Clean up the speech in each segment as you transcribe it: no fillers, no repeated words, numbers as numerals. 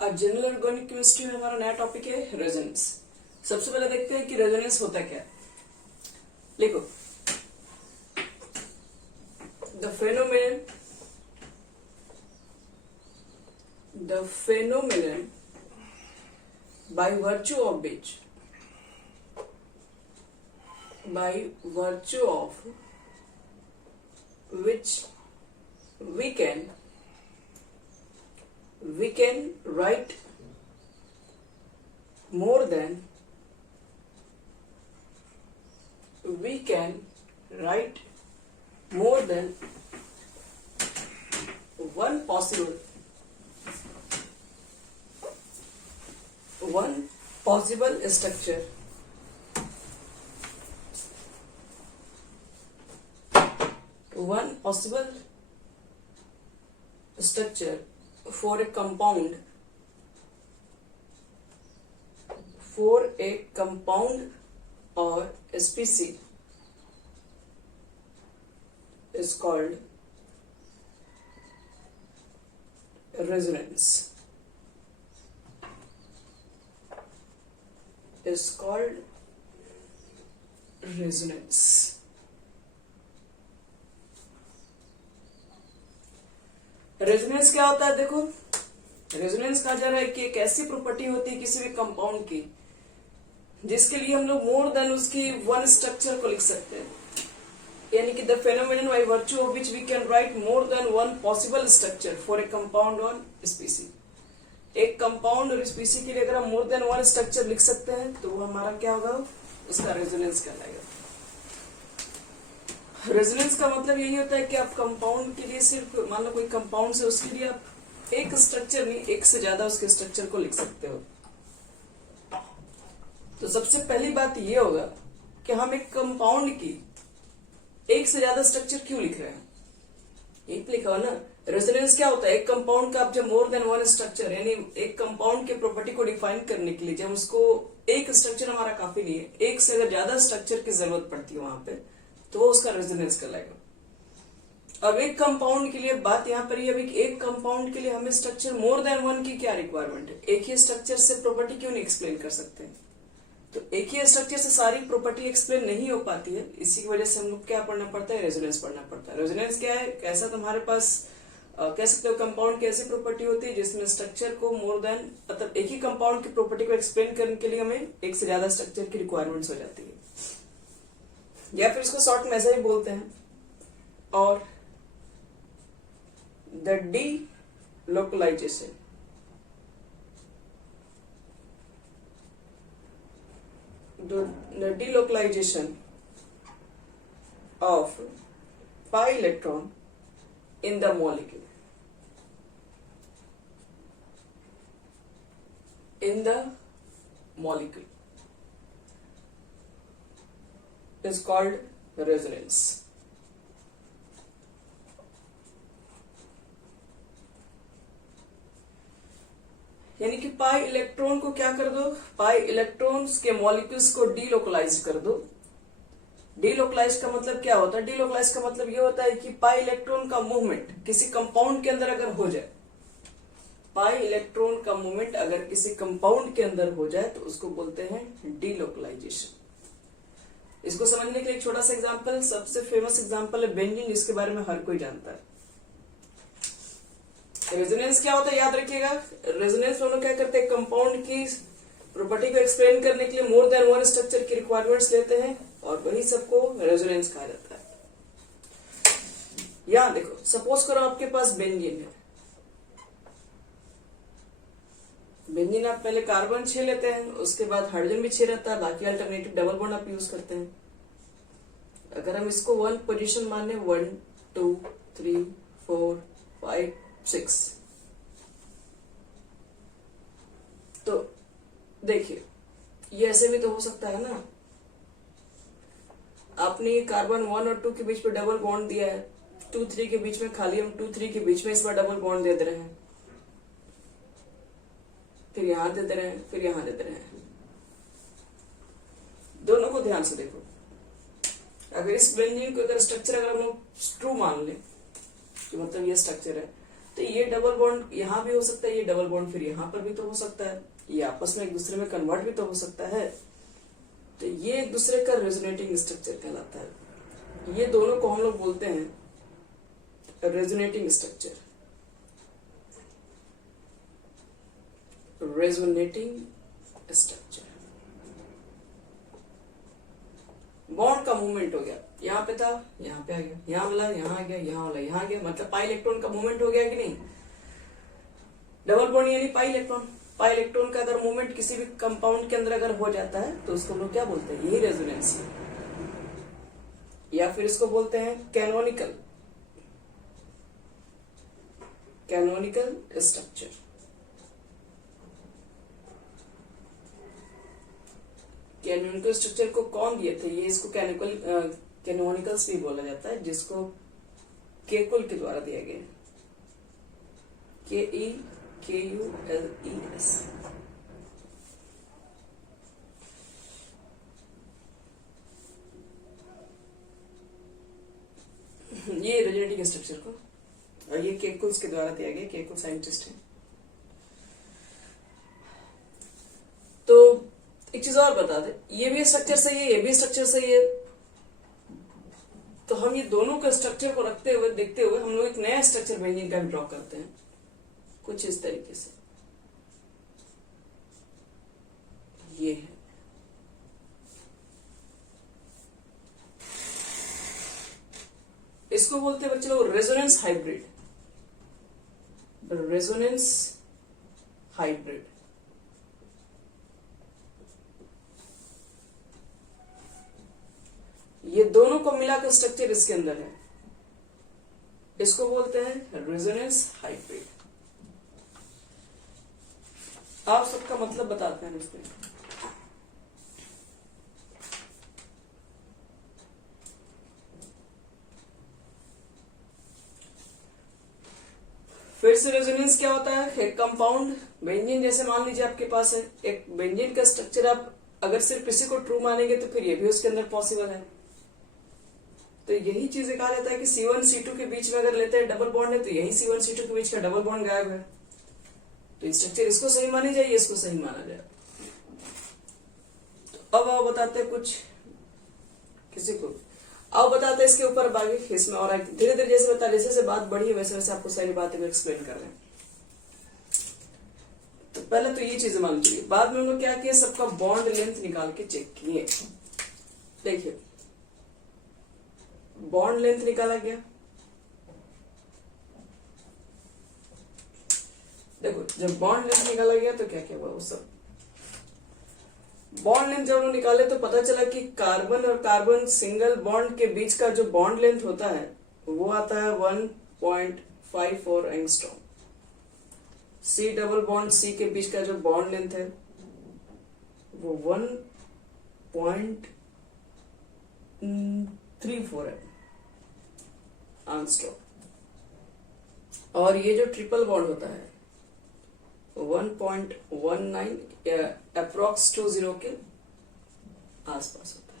आज general organic chemistry में हमारा नया टॉपिक है रेजोनेंस। सबसे पहले देखते हैं कि रेजोनेंस होता क्या है। लिखो, the phenomenon by virtue of which we can write more than one possible structure for a compound or a species is called resonance. Resonance क्या होता है? देखो, रेजोनेंस कहा जा रहा है कि एक ऐसी प्रॉपर्टी होती है किसी भी कंपाउंड की जिसके लिए हम लोग मोर देन उसकी वन स्ट्रक्चर को लिख सकते हैं, यानी कि the phenomenon by virtue of which we can write more than one possible structure for a compound और स्पीसी। एक कंपाउंड और स्पीसी के लिए अगर हम मोर देन वन स्ट्रक्चर लिख सकते हैं तो वो हमारा क्या होगा? उसका रेजोनेंस कहलाएगा। रेजोनेंस का मतलब यही होता है कि आप कंपाउंड के लिए सिर्फ मान लो कोई कंपाउंड से उसके लिए आप एक स्ट्रक्चर नहीं, एक से ज्यादा उसके स्ट्रक्चर को लिख सकते हो। तो सबसे पहली बात ये होगा कि हम एक कंपाउंड की एक से ज्यादा स्ट्रक्चर क्यों लिख रहे हैं? यही तो लिखा हो ना। रेजोनेंस क्या होता है? एक कंपाउंड का आप जब मोर देन वन स्ट्रक्चर, यानी एक कंपाउंड के प्रॉपर्टी को डिफाइन करने के लिए जब उसको एक स्ट्रक्चर हमारा काफी नहीं है, एक से अगर ज्यादा स्ट्रक्चर की जरूरत पड़ती है वहां पे, तो वो उसका रेजोनेंस कहलाएगा। अब एक कंपाउंड के लिए बात यहाँ पर यह है कि एक कंपाउंड के लिए हमें स्ट्रक्चर मोर देन वन की क्या रिक्वायरमेंट है? एक ही स्ट्रक्चर से प्रॉपर्टी क्यों नहीं एक्सप्लेन कर सकते? तो एक ही स्ट्रक्चर से सारी प्रॉपर्टी एक्सप्लेन नहीं हो पाती है, इसी की वजह से हम लोग क्या पढ़ना पड़ता है? रेजोनेंस पढ़ना पड़ता है। रेजोनेंस क्या है? कैसा तुम्हारे पास कह सकते हो कंपाउंड की ऐसी प्रॉपर्टी होती है जिसमें स्ट्रक्चर को मोर देन, मतलब एक ही कंपाउंड की प्रॉपर्टी को एक्सप्लेन करने के लिए हमें एक से ज्यादा स्ट्रक्चर की रिक्वायरमेंट्स हो जाती है, या फिर इसको शॉर्ट में ऐसा ही बोलते हैं। और the delocalization of pi electron in the molecule is called resonance. यानी कि पाई इलेक्ट्रॉन को क्या कर दो? पाई इलेक्ट्रॉन्स के मॉलिक्यूल्स को डीलोकलाइज कर दो। डीलोकलाइज का मतलब क्या होता है? डीलोकलाइज का मतलब ये होता है कि पाई इलेक्ट्रॉन का मूवमेंट किसी कंपाउंड के अंदर अगर हो जाए, पाई इलेक्ट्रॉन का मूवमेंट अगर किसी कंपाउंड के अंदर हो जाए तो उसको बोलते हैं डीलोकलाइजेशन। इसको समझने के लिए एक छोटा सा एग्जांपल, सबसे फेमस एग्जांपल है बेंजीन, जिसके बारे में हर कोई जानता है। रेजोनेंस क्या होता है याद रखिएगा। रेजोनेंस हम लोग क्या करते हैं? कंपाउंड की प्रॉपर्टी को एक्सप्लेन करने के लिए मोर देन वन स्ट्रक्चर की रिक्वायरमेंट्स लेते हैं और वही सबको रेजोनेंस कहा जाता है। यहां देखो, सपोज करो आपके पास बेंजीन है। बेंजीन आप पहले कार्बन 6 लेते हैं, उसके बाद हाइड्रोजन भी 6 रहता है, बाकी अल्टरनेटिव डबल बॉन्ड आप यूज करते हैं। अगर हम इसको वन पोजीशन माने 1 2 3 4 5 6, तो देखिए ये ऐसे भी तो हो सकता है ना। आपने कार्बन 1 और 2 के बीच में डबल बॉन्ड दिया है, 2 3 के बीच में खाली हम 2 3 के बीच में इस बार डबल बॉन्ड दे रहे हैं, फिर यहां दे रहे हैं, फिर यहां दे रहे हैं। दोनों को ध्यान से देखो। अगर इस बेंजीन को अगर स्ट्रक्चर अगर हम लोग ट्रू मान लें, तो मतलब ये स्ट्रक्चर है, तो तो ये डबल बॉन्ड यहाँ भी हो सकता है, ये डबल बॉन्ड फिर यहाँ पर भी तो हो सकता है, ये आपस में एक दूसरे में कन्वर्ट भी तो हो सकता है। तो ये एक दूसरे का रेजोनेटिंग स्ट्रक्चर कहलाता है। ये दोनों को हम लोग बोलते हैं resonating structure, resonating structure. Bond का मूवमेंट हो गया, यहाँ पे था यहाँ पे आ गया, यहाँ वाला यहाँ आ गया, यहाँ वाला यहाँ आ गया, मतलब पाई इलेक्ट्रॉन का मूवमेंट हो गया कि नहीं। डबल बॉन्ड यानी पाई इलेक्ट्रॉन। पाई इलेक्ट्रॉन का अगर मूवमेंट किसी भी कंपाउंड के अंदर अगर हो जाता है तो उसको हम लोग क्या बोलते हैं, यही रेजोनेंस है, या फिर इसको बोलते हैं canonical, canonical structure. Canonical structure को कौन दिए थे, ये इसको कैनोनिकल्स भी बोला जाता है, जिसको केकुल के द्वारा दिया गया, KEKULES। ये रेजोनेटिंग स्ट्रक्चर को, और ये केकुल्स के द्वारा दिया गया, केकुल साइंटिस्ट है। तो एक चीज और बता दे, ये भी स्ट्रक्चर सही है, ये भी स्ट्रक्चर सही है, तो हम ये दोनों का स्ट्रक्चर को रखते हुए देखते हुए हम लोग एक नया स्ट्रक्चर बेंजीन का भी ड्रॉ करते हैं, कुछ इस तरीके से। ये है इसको बोलते हैं बच्चे लोग रेजोनेंस हाइब्रिड, रेजोनेंस हाइब्रिड। ये दोनों को मिलाकर स्ट्रक्चर इसके अंदर है, इसको बोलते हैं रेजोनेंस हाइब्रिड। आप सबका मतलब बताते हैं इसमें। फिर से रेजोनेंस क्या होता है, एक कंपाउंड बेंजीन, जैसे मान लीजिए आपके पास है एक बेंजीन का स्ट्रक्चर, आप अगर सिर्फ इसी को ट्रू मानेंगे तो फिर ये भी उसके अंदर पॉसिबल है। तो यही चीजें कहा जाता है कि C1 C2 के बीच में अगर लेते हैं डबल बॉन्ड है तो यही C1 C2 के बीच का डबल बॉन्ड गायब है, तो स्ट्रक्चर इसको सही मानी जाए, इसको सही माना जाए। तो अब आओ बताते हैं कुछ किसी को, आओ बताते हैं इसके ऊपर बाकी इसमें, और धीरे धीरे जैसे बता, जैसे जैसे बात बढ़ी है वैसे वैसे आपको सारी बातें में एक्सप्लेन कर रहे हैं। तो पहले तो ये चीजें मान लीजिए, बाद में हम लोग क्या किए, सबका बॉन्ड लेंथ निकाल के चेक किए। देखिए बॉन्ड लेंथ निकाला गया, देखो जब बॉन्ड लेंथ निकाला गया तो क्या क्या हुआ, वो सब बॉन्ड लेंथ जब हम निकाले तो पता चला कि कार्बन और कार्बन सिंगल बॉन्ड के बीच का जो बॉन्ड लेंथ होता है वो आता है 1.54 angstrom. C double bond C के बीच का जो बॉन्ड लेंथ है वो 1.34 है एंगस्ट्रॉम, और ये जो ट्रिपल बॉन्ड होता है 1.19 अप्रोक्स 20 के आसपास होता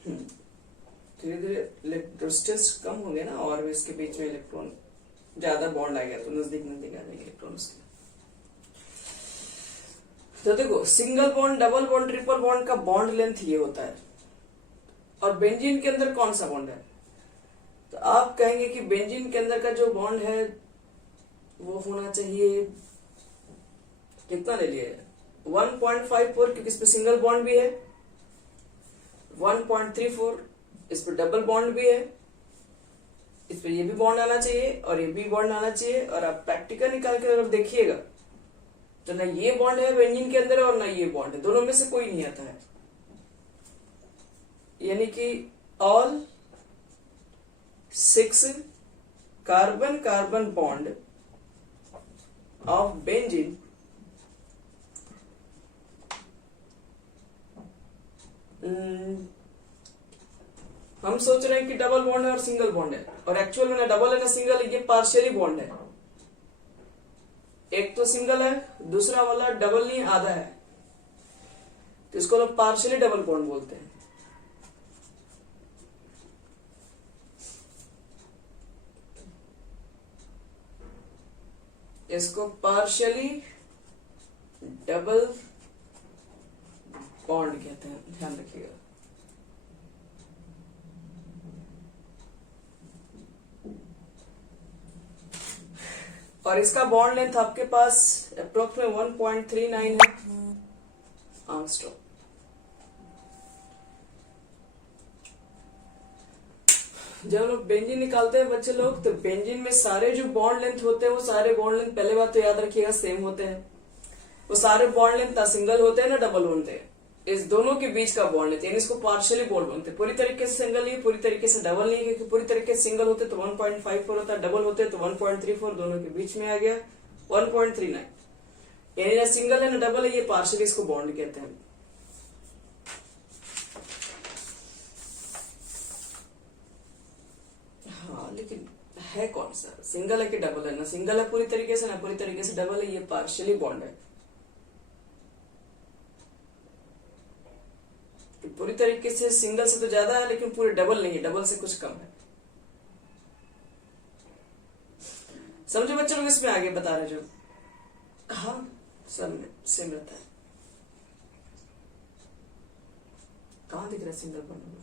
है। धीरे धीरे इलेक्ट्रोस्टेट्स कम होंगे ना, और भी इसके बीच में इलेक्ट्रॉन ज्यादा बॉन्ड आ गया तो नजदीक नजदीक आ जाएंगे इलेक्ट्रॉन उसके। तो देखो single bond, double bond, triple bond का बॉन्ड लेंथ ये होता है, और बेंजीन के अंदर कौन सा बॉन्ड है, तो आप कहेंगे कि बेंजीन के अंदर का जो बॉन्ड है वो होना चाहिए, कितना ले लिया 1.54, क्योंकि इस पे सिंगल बॉन्ड भी है, 1.34 इस पे डबल बॉन्ड भी है, इस पे ये भी बॉन्ड आना चाहिए और ये भी बॉन्ड आना चाहिए। और आप प्रैक्टिकल निकाल के अगर देखिएगा तो ना ये बॉन्ड है बेंजीन के अंदर और ना ये बॉन्ड है, दोनों में से कोई नहीं आता है, यानी कि all 6 carbon carbon bond of benzene हम सोच रहे हैं कि डबल बॉन्ड है और सिंगल बॉन्ड है, और एक्चुअल में ना डबल है ना सिंगल है, ये पार्शियली बॉन्ड है। एक तो सिंगल है, दूसरा वाला डबल नहीं आधा है, तो इसको लोग पार्शियली डबल बॉन्ड बोलते हैं। इसको पार्शियली डबल बॉन्ड कहते हैं, ध्यान रखिएगा। और इसका बॉन्ड लेंथ आपके पास अप्रोक्स में 1.39 है आर्मस्ट्रॉन्ग। जब लोग बेंजीन निकालते हैं बच्चे लोग, तो बेंजीन में सारे जो बॉन्ड लेंथ होते हैं वो सारे बॉन्ड लेंथ, पहले बात तो याद रखिएगा, सेम होते हैं। वो सारे बॉन्ड लेंथ ना सिंगल होते हैं ना डबल होते हैं। इस दोनों के बीच का बॉन्ड लेंथ, यानी इसको पार्शियली बॉन्ड बोलते हैं। पूरी तरीके से सिंगल नहीं, पूरी तरीके से डबल नहीं, क्योंकि पूरी तरीके से सिंगल होते तो 1.54 होता है, डबल होते तो 1.34, दोनों के बीच में आ गया 1.39। यानी ना सिंगल है ना डबल है, ये पार्शियली इसको बॉन्ड कहते हैं। हाँ, लेकिन है कौन सा, सिंगल है कि डबल है? ना सिंगल है पूरी तरीके से, ना पूरी तरीके से डबल है, ये पार्शियली बॉन्ड है। पूरी तरीके से सिंगल से तो ज्यादा है, लेकिन पूरे डबल नहीं है, डबल से कुछ कम है। समझो बच्चे लोग, इसमें आगे बता रहे जो, हाँ सब में सेम रहता है। कहां दिख रहा है सिंगल बॉन्ड?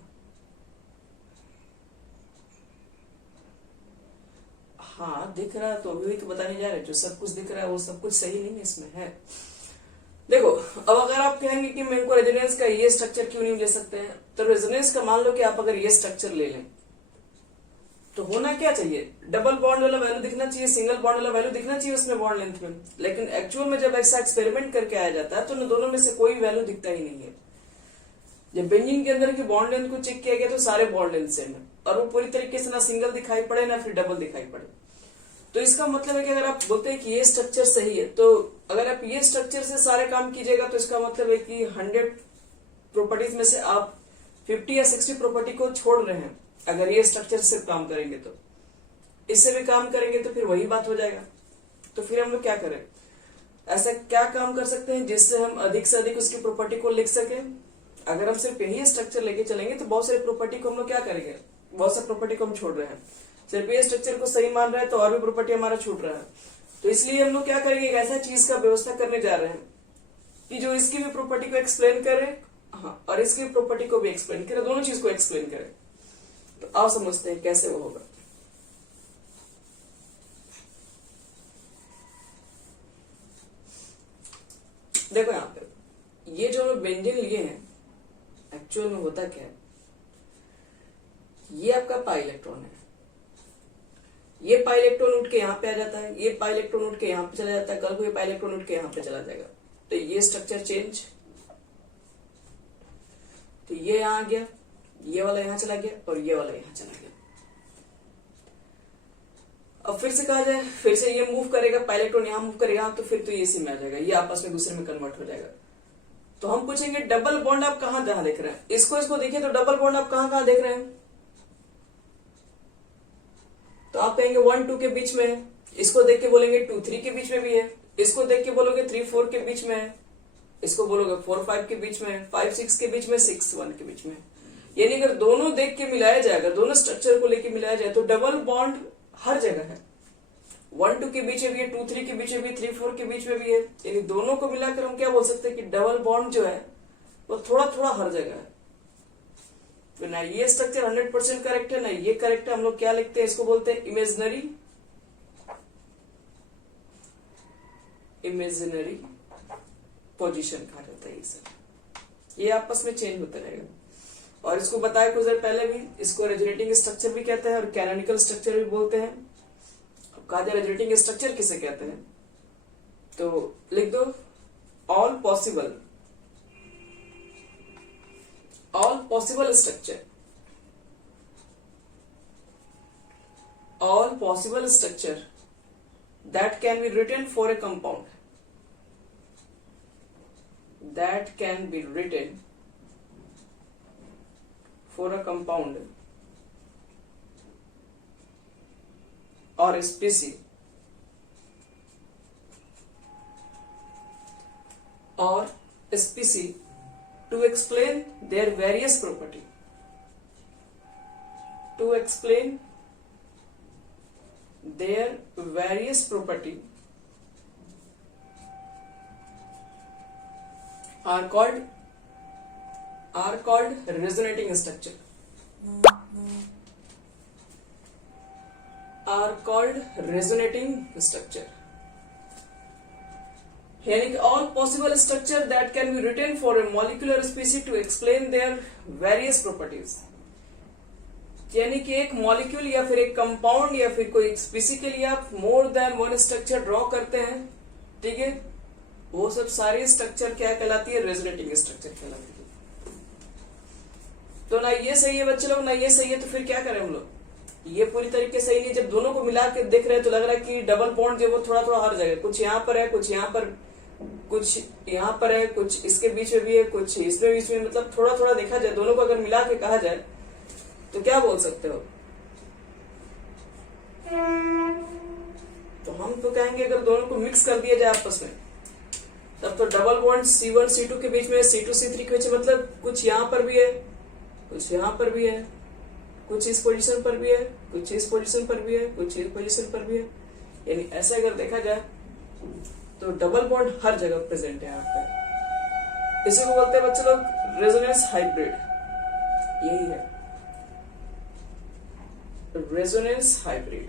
हाँ दिख रहा है, तो अभी तो बताने जा रहे, जो सब कुछ दिख रहा है वो सब कुछ सही नहीं है, इसमें है। देखो, अब अगर आप कहेंगे कि मेरे को रेजोनेंस का ये स्ट्रक्चर क्यों नहीं ले सकते हैं, तो रेजोनेंस का मान लो कि आप अगर ये स्ट्रक्चर ले लें, तो होना क्या चाहिए, डबल बॉन्ड वाला वैल्यू दिखना चाहिए, सिंगल बॉन्ड वाला वैल्यू दिखना चाहिए उसमें बॉन्ड लेंथ में। लेकिन एक्चुअल में जब ऐसा एक्सपेरिमेंट करके आया जाता है तो उन दोनों में से कोई वैल्यू दिखता ही नहीं है। जब बेंजीन के अंदर की बॉन्ड लेंथ को चेक किया गया तो सारे बॉन्ड लेंथ सेम है, और वो पूरी तरीके से ना सिंगल दिखाई पड़े ना फिर डबल दिखाई पड़े। तो इसका मतलब है कि अगर आप बोलते हैं कि ये स्ट्रक्चर सही है, तो अगर आप ये स्ट्रक्चर से सारे काम कीजिएगा तो इसका मतलब है कि 100 प्रॉपर्टीज में से आप 50 या 60 प्रॉपर्टी को छोड़ रहे हैं। अगर ये स्ट्रक्चर से काम करेंगे तो, इससे भी काम करेंगे तो फिर वही बात हो जाएगा। तो फिर हम लोग क्या करें, ऐसा क्या काम कर सकते हैं जिससे हम अधिक से अधिक उसकी प्रॉपर्टी को लिख सके। अगर हम सिर्फ यही स्ट्रक्चर लेके चलेंगे तो बहुत सारी प्रॉपर्टी को हम लोग क्या करेंगे, बहुत सारी प्रॉपर्टी को हम छोड़ रहे हैं। सिर्फ ये स्ट्रक्चर को सही मान रहे हैं तो और भी प्रॉपर्टी हमारा छूट रहा है। तो इसलिए हम लोग क्या करेंगे, एक ऐसा चीज का व्यवस्था करने जा रहे हैं कि जो इसकी भी प्रॉपर्टी को एक्सप्लेन करे, हाँ, और इसकी प्रॉपर्टी को भी एक्सप्लेन करे, दोनों चीज को एक्सप्लेन करे। तो आप समझते हैं कैसे वो होगा। देखो यहाँ पे ये जो हम बेंजीन लिए हैं, एक्चुअल में होता क्या है, ये आपका पाई इलेक्ट्रॉन है, ये पाई इलेक्ट्रॉन उठ के यहाँ पे आ जाता है, ये पाई इलेक्ट्रॉन उठ के यहाँ पे चला जाता है, कल को ये पाई इलेक्ट्रॉन उठ के यहाँ पे चला जाएगा। तो ये स्ट्रक्चर चेंज, तो ये यहाँ आ गया, ये वाला यहाँ चला गया और ये वाला यहाँ चला गया। अब फिर से कहा जाए, फिर से ये मूव करेगा, पाई इलेक्ट्रॉन यहाँ मूव करेगा, तो फिर तो ये इसी में आ जाएगा, ये आपस में दूसरे में कन्वर्ट हो जाएगा। तो हम पूछेंगे डबल बॉन्ड आप कहाँ देख रहे हैं, इसको देखिए, तो डबल बॉन्ड आप कहाँ देख रहे हैं, तो आप कहेंगे 1 2 के बीच में है, इसको देख के बोलेंगे 2 3 के बीच में भी है, इसको देख के बोलोगे 3 4 के बीच में है, इसको बोलोगे 4 5 के बीच में है, 5 6 के बीच में, 6 1 के बीच में। यानी अगर दोनों देख के मिलाया जाए, अगर दोनों स्ट्रक्चर को लेके मिलाया जाए तो डबल बॉन्ड हर जगह है। 1 2 के बीच में भी है, 2 3 के बीच में भी, 3 4 के बीच में भी है। यानी दोनों को मिलाकर हम क्या बोल सकते हैं कि डबल बॉन्ड जो है वो थोड़ा थोड़ा हर जगह है। तो ना ये स्ट्रक्चर 100% करेक्ट है, ना ये करेक्ट है। हम लोग क्या लिखते हैं, इसको बोलते हैं इमेजिनरी पोजीशन कहा जाता है। ये सब ये आपस में चेंज होता रहेगा। और इसको बताया कुछ देर पहले भी, इसको रेजोनेटिंग स्ट्रक्चर भी कहते हैं और कैनोनिकल स्ट्रक्चर भी बोलते हैं। अब कहा जाए रेजोनेटिंग स्ट्रक्चर किसे कहते हैं, तो लिख दो all possible structure, all possible structure that can be written for a compound, that can be written for a compound or a species to explain their various property, to explain their various property are called resonating structure, are called resonating structure. यानी कि all possible structure that can be written for a molecular species to explain their various properties. यानी कि एक molecule या फिर एक compound या फिर कोई स्पीसी के लिए आप मोर देन वन स्ट्रक्चर ड्रॉ करते हैं, ठीक है, वो सब सारी स्ट्रक्चर क्या कहलाती है? रेजोनेटिंग स्ट्रक्चर कहलाती है। तो ना ये सही है बच्चे लोग, ना ये सही है, तो फिर क्या करें हम लोग? ये पूरी तरीके सही नहीं। जब दोनों को मिला के देख रहे हैं तो लग रहा है कि डबल बॉन्ड जो वो थोड़ा थोड़ा हर जगह, कुछ यहाँ पर है, कुछ यहाँ पर, कुछ यहाँ पर है, कुछ इसके बीच में भी है, कुछ इसमें बीच में, मतलब थोड़ा थोड़ा देखा जाए, दोनों को अगर मिला के कहा जाए तो क्या बोल सकते हो? तो हम तो कहेंगे अगर दोनों को मिक्स कर दिया जाए आपस में तब तो डबल बॉन्ड C1 C2 के बीच में, C2 C3 के बीच में, मतलब कुछ यहाँ पर भी है, कुछ यहाँ पर भी है, कुछ इस पोजीशन पर भी है, कुछ इस पोजीशन पर भी है, कुछ इस पोजीशन पर भी है। यानी ऐसा अगर देखा जाए तो डबल बॉन्ड हर जगह प्रेजेंट है आपका। इसी को बोलते हैं बच्चे लोग रेजोनेंस हाइब्रिड। यही है रेजोनेंस हाइब्रिड।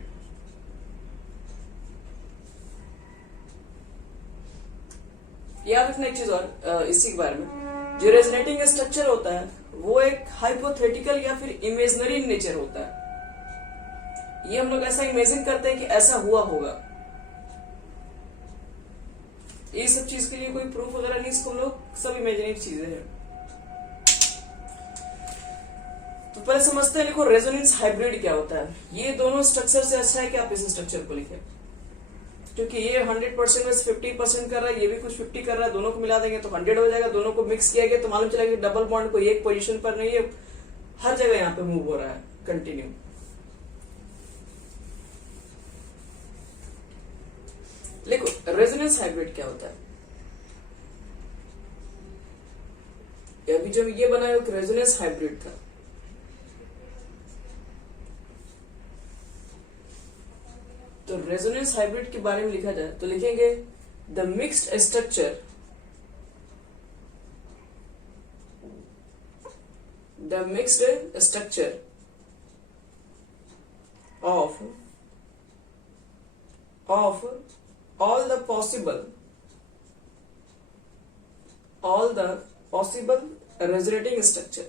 याद रखना एक चीज और इसी के बारे में, जो रेजोनेटिंग स्ट्रक्चर होता है वो एक हाइपोथेटिकल या फिर इमेजिनरी नेचर होता है। ये हम लोग ऐसा इमेजिन करते हैं कि ऐसा हुआ होगा। ये सब चीज के लिए कोई प्रूफ वगैरह नहीं, इसको हम लोग सब इमेजिनरी चीजें हैं। तो पहले समझते हैं, लिखो रेजोनेंस हाइब्रिड क्या होता है। ये दोनों स्ट्रक्चर से अच्छा है कि आप इस स्ट्रक्चर को लिखें, क्योंकि ये 100% में 50% कर रहा है, ये भी कुछ 50 कर रहा है, दोनों को मिला देंगे तो 100 हो जाएगा। दोनों को मिक्स किया गया तो मालूम चला कि डबल बॉन्ड कोई एक पोजीशन पर नहीं है, हर जगह यहाँ पे मूव हो रहा है कंटिन्यू। देखो रेजोनेंस हाइब्रिड क्या होता है। अभी जब ये बना है रेजोनेंस हाइब्रिड था, तो रेजोनेंस हाइब्रिड के बारे में लिखा जाए तो लिखेंगे the mixed structure, the mixed structure of all the possible resonating structure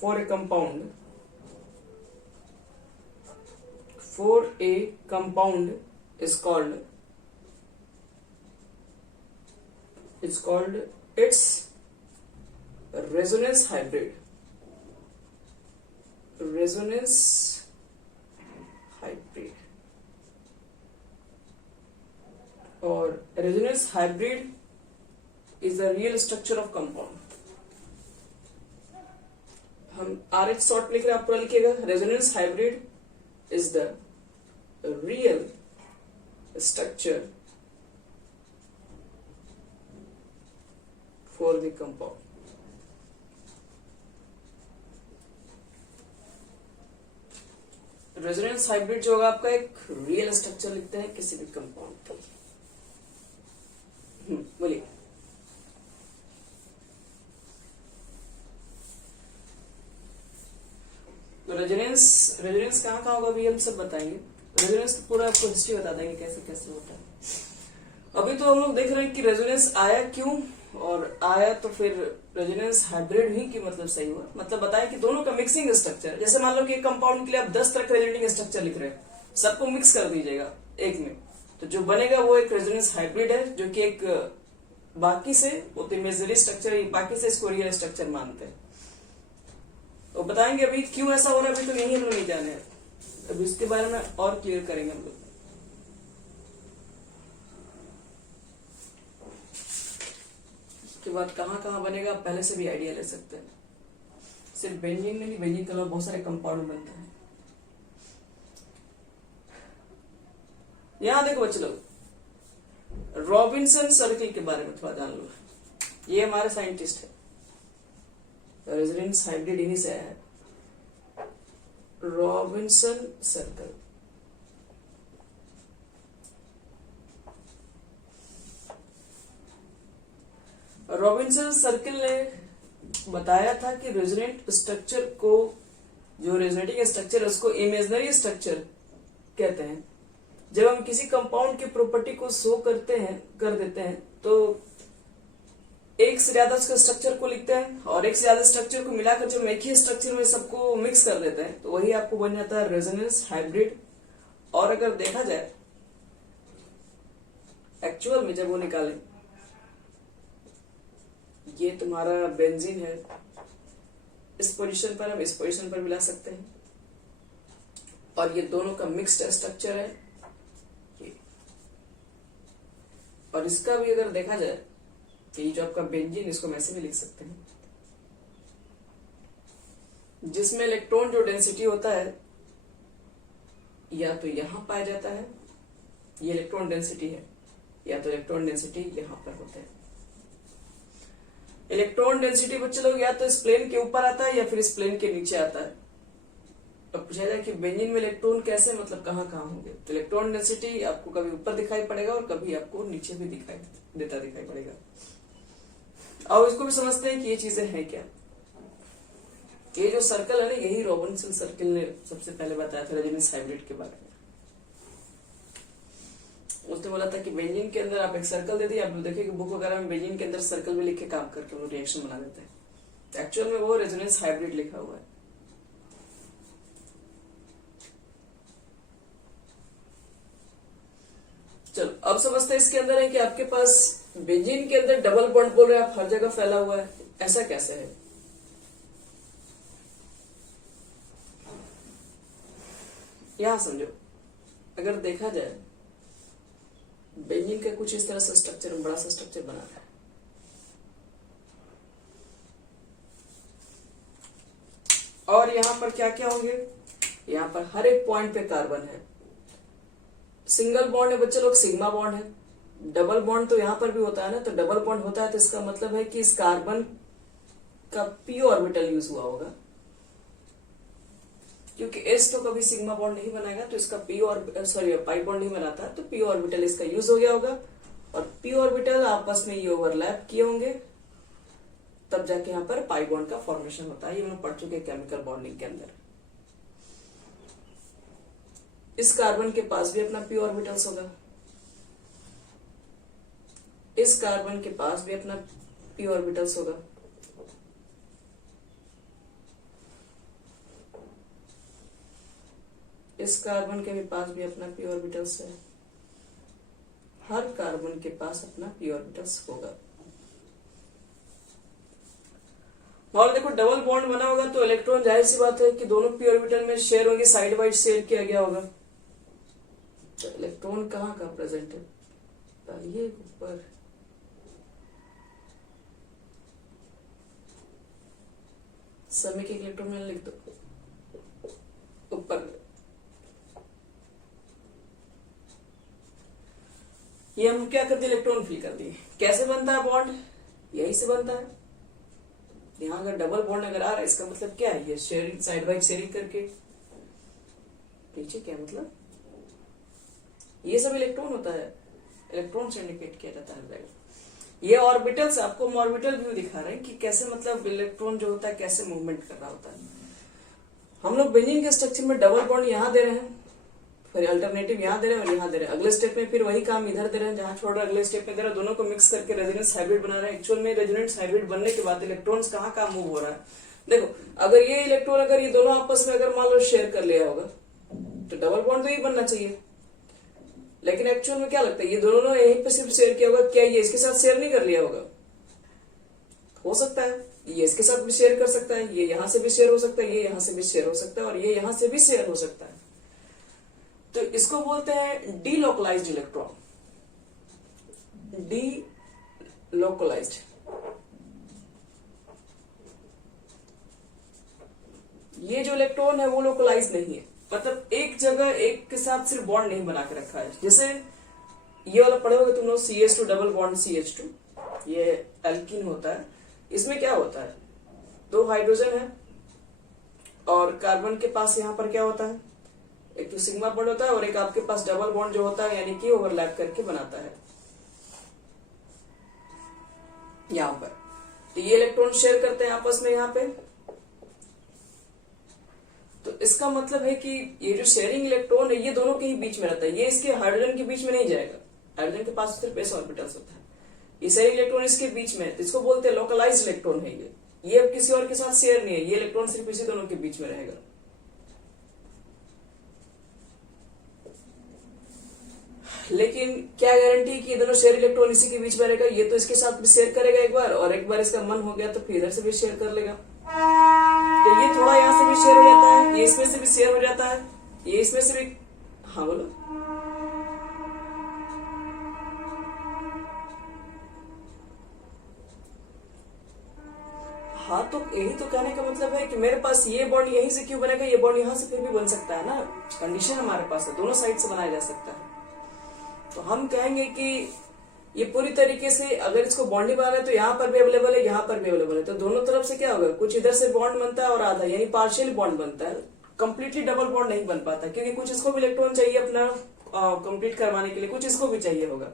for a compound is called its resonance hybrid। resonance hybrid और resonance hybrid is the real structure of compound। हम RH short लिख रहे हैं, आप पूरा लिखिएगा। resonance hybrid is the real structure for the compound। Resonance hybrid जो होगा आपका एक रियल स्ट्रक्चर लिखते हैं किसी भी कंपाउंड का। बोलिए। तो रेजोनेंस कहाँ कहाँ होगा अभी हम सब बताएंगे। रेजोनेंस तो पूरा आपको हिस्ट्री बता देंगे कैसे कैसे होता है। अभी तो हम लोग देख रहे हैं कि रेजोनेंस आया क्यों, और आया तो फिर रेजोनेंस हाइब्रिड ही की मतलब सही हुआ, मतलब बताया कि दोनों का मिक्सिंग स्ट्रक्चर। जैसे मान लो कि एक कंपाउंड के लिए आप 10 तरह के रेजोनेटिंग स्ट्रक्चर लिख रहे हैं, सबको मिक्स कर दीजिएगा एक में, तो जो बनेगा वो एक रेजोनेंस हाइब्रिड है, जो कि एक बाकी से वो तो इमेजिनरी स्ट्रक्चर है, बाकी से इसको रियल स्ट्रक्चर मानते हैं। तो बताएंगे अभी क्यों ऐसा हो रहा है, अभी तो यही हम लोग नहीं जाने, अभी इसके बारे में और क्लियर करेंगे हम लोग। के बाद कहाँ कहाँ बनेगा आप पहले से भी आइडिया ले सकते हैं। सिर्फ बेंजीन में नहीं, बेंजीन के अलावा बहुत सारे कंपाउंड बनते हैं। यहां देखो बच्चे लोग, रॉबिन्सन सर्किल के बारे में थोड़ा जान लो। ये हमारे साइंटिस्ट है, रेजोनेंस हाइब्रिड इन्हीं से आया है। Robinson circle. रॉबिन्सन सर्कल ने बताया था कि रेजोनेंट स्ट्रक्चर को, जो रेजोनेटिंग स्ट्रक्चर है उसको इमेजिनरी स्ट्रक्चर कहते हैं। जब हम किसी कंपाउंड की प्रॉपर्टी को शो कर देते हैं तो एक से ज्यादा उसके स्ट्रक्चर को लिखते हैं और एक से ज्यादा स्ट्रक्चर को मिलाकर जब एक ही स्ट्रक्चर में सबको मिक्स कर देते हैं तो वही आपको बन जाता है रेजोनेंस हाइब्रिड। और अगर देखा जाए एक्चुअल में जब वो निकाले, ये तुम्हारा बेंजीन है, इस पोजीशन पर हम इस पोजीशन पर मिला सकते हैं और ये दोनों का मिक्स्ड स्ट्रक्चर है ये। और इसका भी अगर देखा जाए तो ये जो आपका बेंजीन, इसको मैं ऐसे भी लिख सकते हैं, जिसमें इलेक्ट्रॉन जो डेंसिटी होता है या तो यहां पाया जाता है, ये इलेक्ट्रॉन डेंसिटी है, या तो इलेक्ट्रॉन डेंसिटी यहां पर होता है। इलेक्ट्रॉन डेंसिटी बच्चे लोग या तो इस प्लेन के ऊपर आता है या फिर इस प्लेन के नीचे आता है। अब पूछा जाए कि बेंजीन में इलेक्ट्रॉन कैसे, मतलब कहाँ कहाँ होंगे, तो इलेक्ट्रॉन डेंसिटी आपको कभी ऊपर दिखाई पड़ेगा और कभी आपको नीचे भी दिखाई पड़ेगा। और इसको भी समझते हैं कि ये चीजें हैं क्या। ये जो सर्कल है ना, यही रॉबिन्सन सर्कल ने सबसे पहले बताया था रेजोनेंस हाइब्रिड के बारे में। उसने बोला था कि बेंजीन के अंदर आप एक सर्कल दे दिए, आप देखिए कि बुक वगैरह में बेंजीन के अंदर सर्कल भी लिख के काम करके वो रिएक्शन बना देते हैं। एक्चुअल में वो रेजोनेंस हाइब्रिड लिखा हुआ है। चलो अब समझते हैं इसके अंदर है कि आपके पास बेंजीन के अंदर डबल बॉन्ड बोल रहे हैं आप, हर जगह फैला हुआ है, ऐसा कैसे है। यहां समझो, अगर देखा जाए बेंजीन का कुछ इस तरह से स्ट्रक्चर, बड़ा सा स्ट्रक्चर बना है, और यहां पर क्या क्या होंगे, यहां पर हर एक पॉइंट पे कार्बन है। सिंगल बॉन्ड है बच्चे लोग, सिग्मा बॉन्ड है। डबल बॉन्ड तो यहां पर भी होता है ना, तो डबल बॉन्ड होता है तो इसका मतलब है कि इस कार्बन का पी ऑर्बिटल यूज हुआ होगा, क्योंकि एस तो कभी सिग्मा बॉन्ड नहीं बनाएगा, तो इसका पाई बॉन्ड नहीं बनाता, तो पी ऑर्बिटल इसका यूज हो गया होगा। और पी ऑर्बिटल आपस में ये ओवरलैप किए होंगे, तब जाके यहाँ पर पाई बॉन्ड का फॉर्मेशन होता है। ये हम पढ़ चुके केमिकल बॉन्डिंग के अंदर। इस कार्बन के पास भी अपना पी ऑर्बिटल्स होगा, इस कार्बन के पास भी अपना पी ऑर्बिटल्स होगा, इस कार्बन के भी पास भी अपना पी ऑर्बिटल्स है, हर कार्बन के पास अपना पी ऑर्बिटल्स होगा। और देखो डबल बॉन्ड बना होगा तो इलेक्ट्रॉन, जाहिर सी बात है कि दोनों पी ऑर्बिटल में शेयर होंगे, साइड बाइड शेयर किया गया होगा। तो इलेक्ट्रॉन कहाँ का प्रेजेंट है, ये ऊपर, समय के इलेक्ट्रॉन में लिख दो ऊपर। ये हम क्या करते हैं, इलेक्ट्रॉन फिल कर दिए। कैसे बनता है बॉन्ड, यही से बनता है। यहां अगर डबल बॉन्ड अगर आ रहा है, इसका मतलब क्या है, ये शेयरिंग, साइड बाय शेयरिंग करके। पीछे क्या मतलब, ये सब इलेक्ट्रॉन होता है, इलेक्ट्रॉन से इंडिकेट किया जाता है। ये ऑर्बिटल्स, आपको ऑर्बिटल व्यू दिखा रहे हैं कि कैसे मतलब इलेक्ट्रॉन जो होता है कैसे मूवमेंट कर रहा होता है। हम लोग बेंजीन के स्ट्रक्चर में डबल बॉन्ड यहां दे रहे हैं, फिर अल्टरनेटिव यहां दे रहे हैं और यहां दे रहे हैं। अगले स्टेप में फिर वही काम इधर दे रहे हैं, जहां छोड़ रहे हैं अगले स्टेप में दे रहे हैं। दोनों को मिक्स करके रेजोनेंस हाइब्रिड बना रहे हैं। एक्चुअल में रेजोनेंस हाइब्रिड बनने के बाद इलेक्ट्रॉन्स कहाँ कहाँ मूव हो रहा है। देखो, अगर ये इलेक्ट्रॉन अगर ये दोनों आपस में अगर मान लो शेयर कर लिया होगा तो डबल बॉन्ड तो ही बनना चाहिए, लेकिन एक्चुअल में क्या लगता है, ये दोनों ने यहीं पे सिर्फ शेयर किया होगा, क्या ये इसके साथ शेयर नहीं कर लिया होगा। हो सकता है ये इसके साथ भी शेयर कर सकता है, ये यहां से भी शेयर हो सकता है, ये यहां से भी शेयर हो सकता है, और ये यहां से भी शेयर हो सकता है। तो इसको बोलते हैं डीलोकलाइज्ड इलेक्ट्रॉन, डीलोकलाइज्ड। ये जो इलेक्ट्रॉन है वो लोकलाइज नहीं है, मतलब एक जगह एक के साथ सिर्फ बॉन्ड नहीं बना के रखा है। जैसे ये वाला पढ़े होगे तुम लोग, CH2 डबल बॉन्ड CH2, ये एल्कीन होता है। इसमें क्या होता है, दो हाइड्रोजन है और कार्बन के पास यहाँ पर क्या होता है, एक तो सिग्मा बॉन्ड होता है और एक आपके पास डबल बॉन्ड जो होता है, यानी कि ओवरलैप करके बनाता है यहाँ पर। तो ये इलेक्ट्रॉन शेयर करते हैं आपस में यहाँ पे। तो इसका मतलब है कि ये जो शेयरिंग इलेक्ट्रॉन है ये दोनों के ही बीच में रहता है, ये इसके हाइड्रोजन के बीच में नहीं जाएगा। हाइड्रोजन के पास सिर्फ s ऑर्बिटल्स होता है, ये शेयरिंग इलेक्ट्रॉन इसके बीच में है, तो इसको बोलते हैं लोकलाइज्ड इलेक्ट्रॉन है ये अब किसी और के साथ शेयर नहीं है, ये इलेक्ट्रॉन सिर्फ इसी दोनों के बीच में रहेगा। लेकिन क्या गारंटी कि ये दोनों शेयर इलेक्ट्रॉन इसी के बीच में रहेगा, ये तो इसके साथ भी शेयर करेगा एक बार, और एक बार इसका मन हो गया तो फिर इधर से भी शेयर कर लेगा। तो ये थोड़ा यहाँ से भी शेयर हो जाता है, ये इसमें से भी शेयर हो जाता है, ये इसमें से भी। हाँ बोलो। हाँ तो यही तो कहने का मतलब है कि मेरे पास ये बॉन्ड यहीं से क्यों बनेगा, ये बॉन्ड यहाँ से फिर भी बन सकता है ना, कंडीशन हमारे पास है, दोनों साइड से बनाया जा सकता है। तो हम कहेंगे कि ये पूरी तरीके से अगर इसको बॉन्ड ही बनाना है तो यहाँ पर भी अवेलेबल है, यहाँ पर भी अवेलेबल है, तो दोनों तरफ से क्या होगा, कुछ इधर से बॉन्ड बनता है और आधा यानी पार्शियल बॉन्ड बनता है, कंप्लीटली डबल बॉन्ड नहीं बन पाता, क्योंकि कुछ इसको भी इलेक्ट्रॉन चाहिए अपना कंप्लीट करवाने के लिए, कुछ इसको भी चाहिए होगा।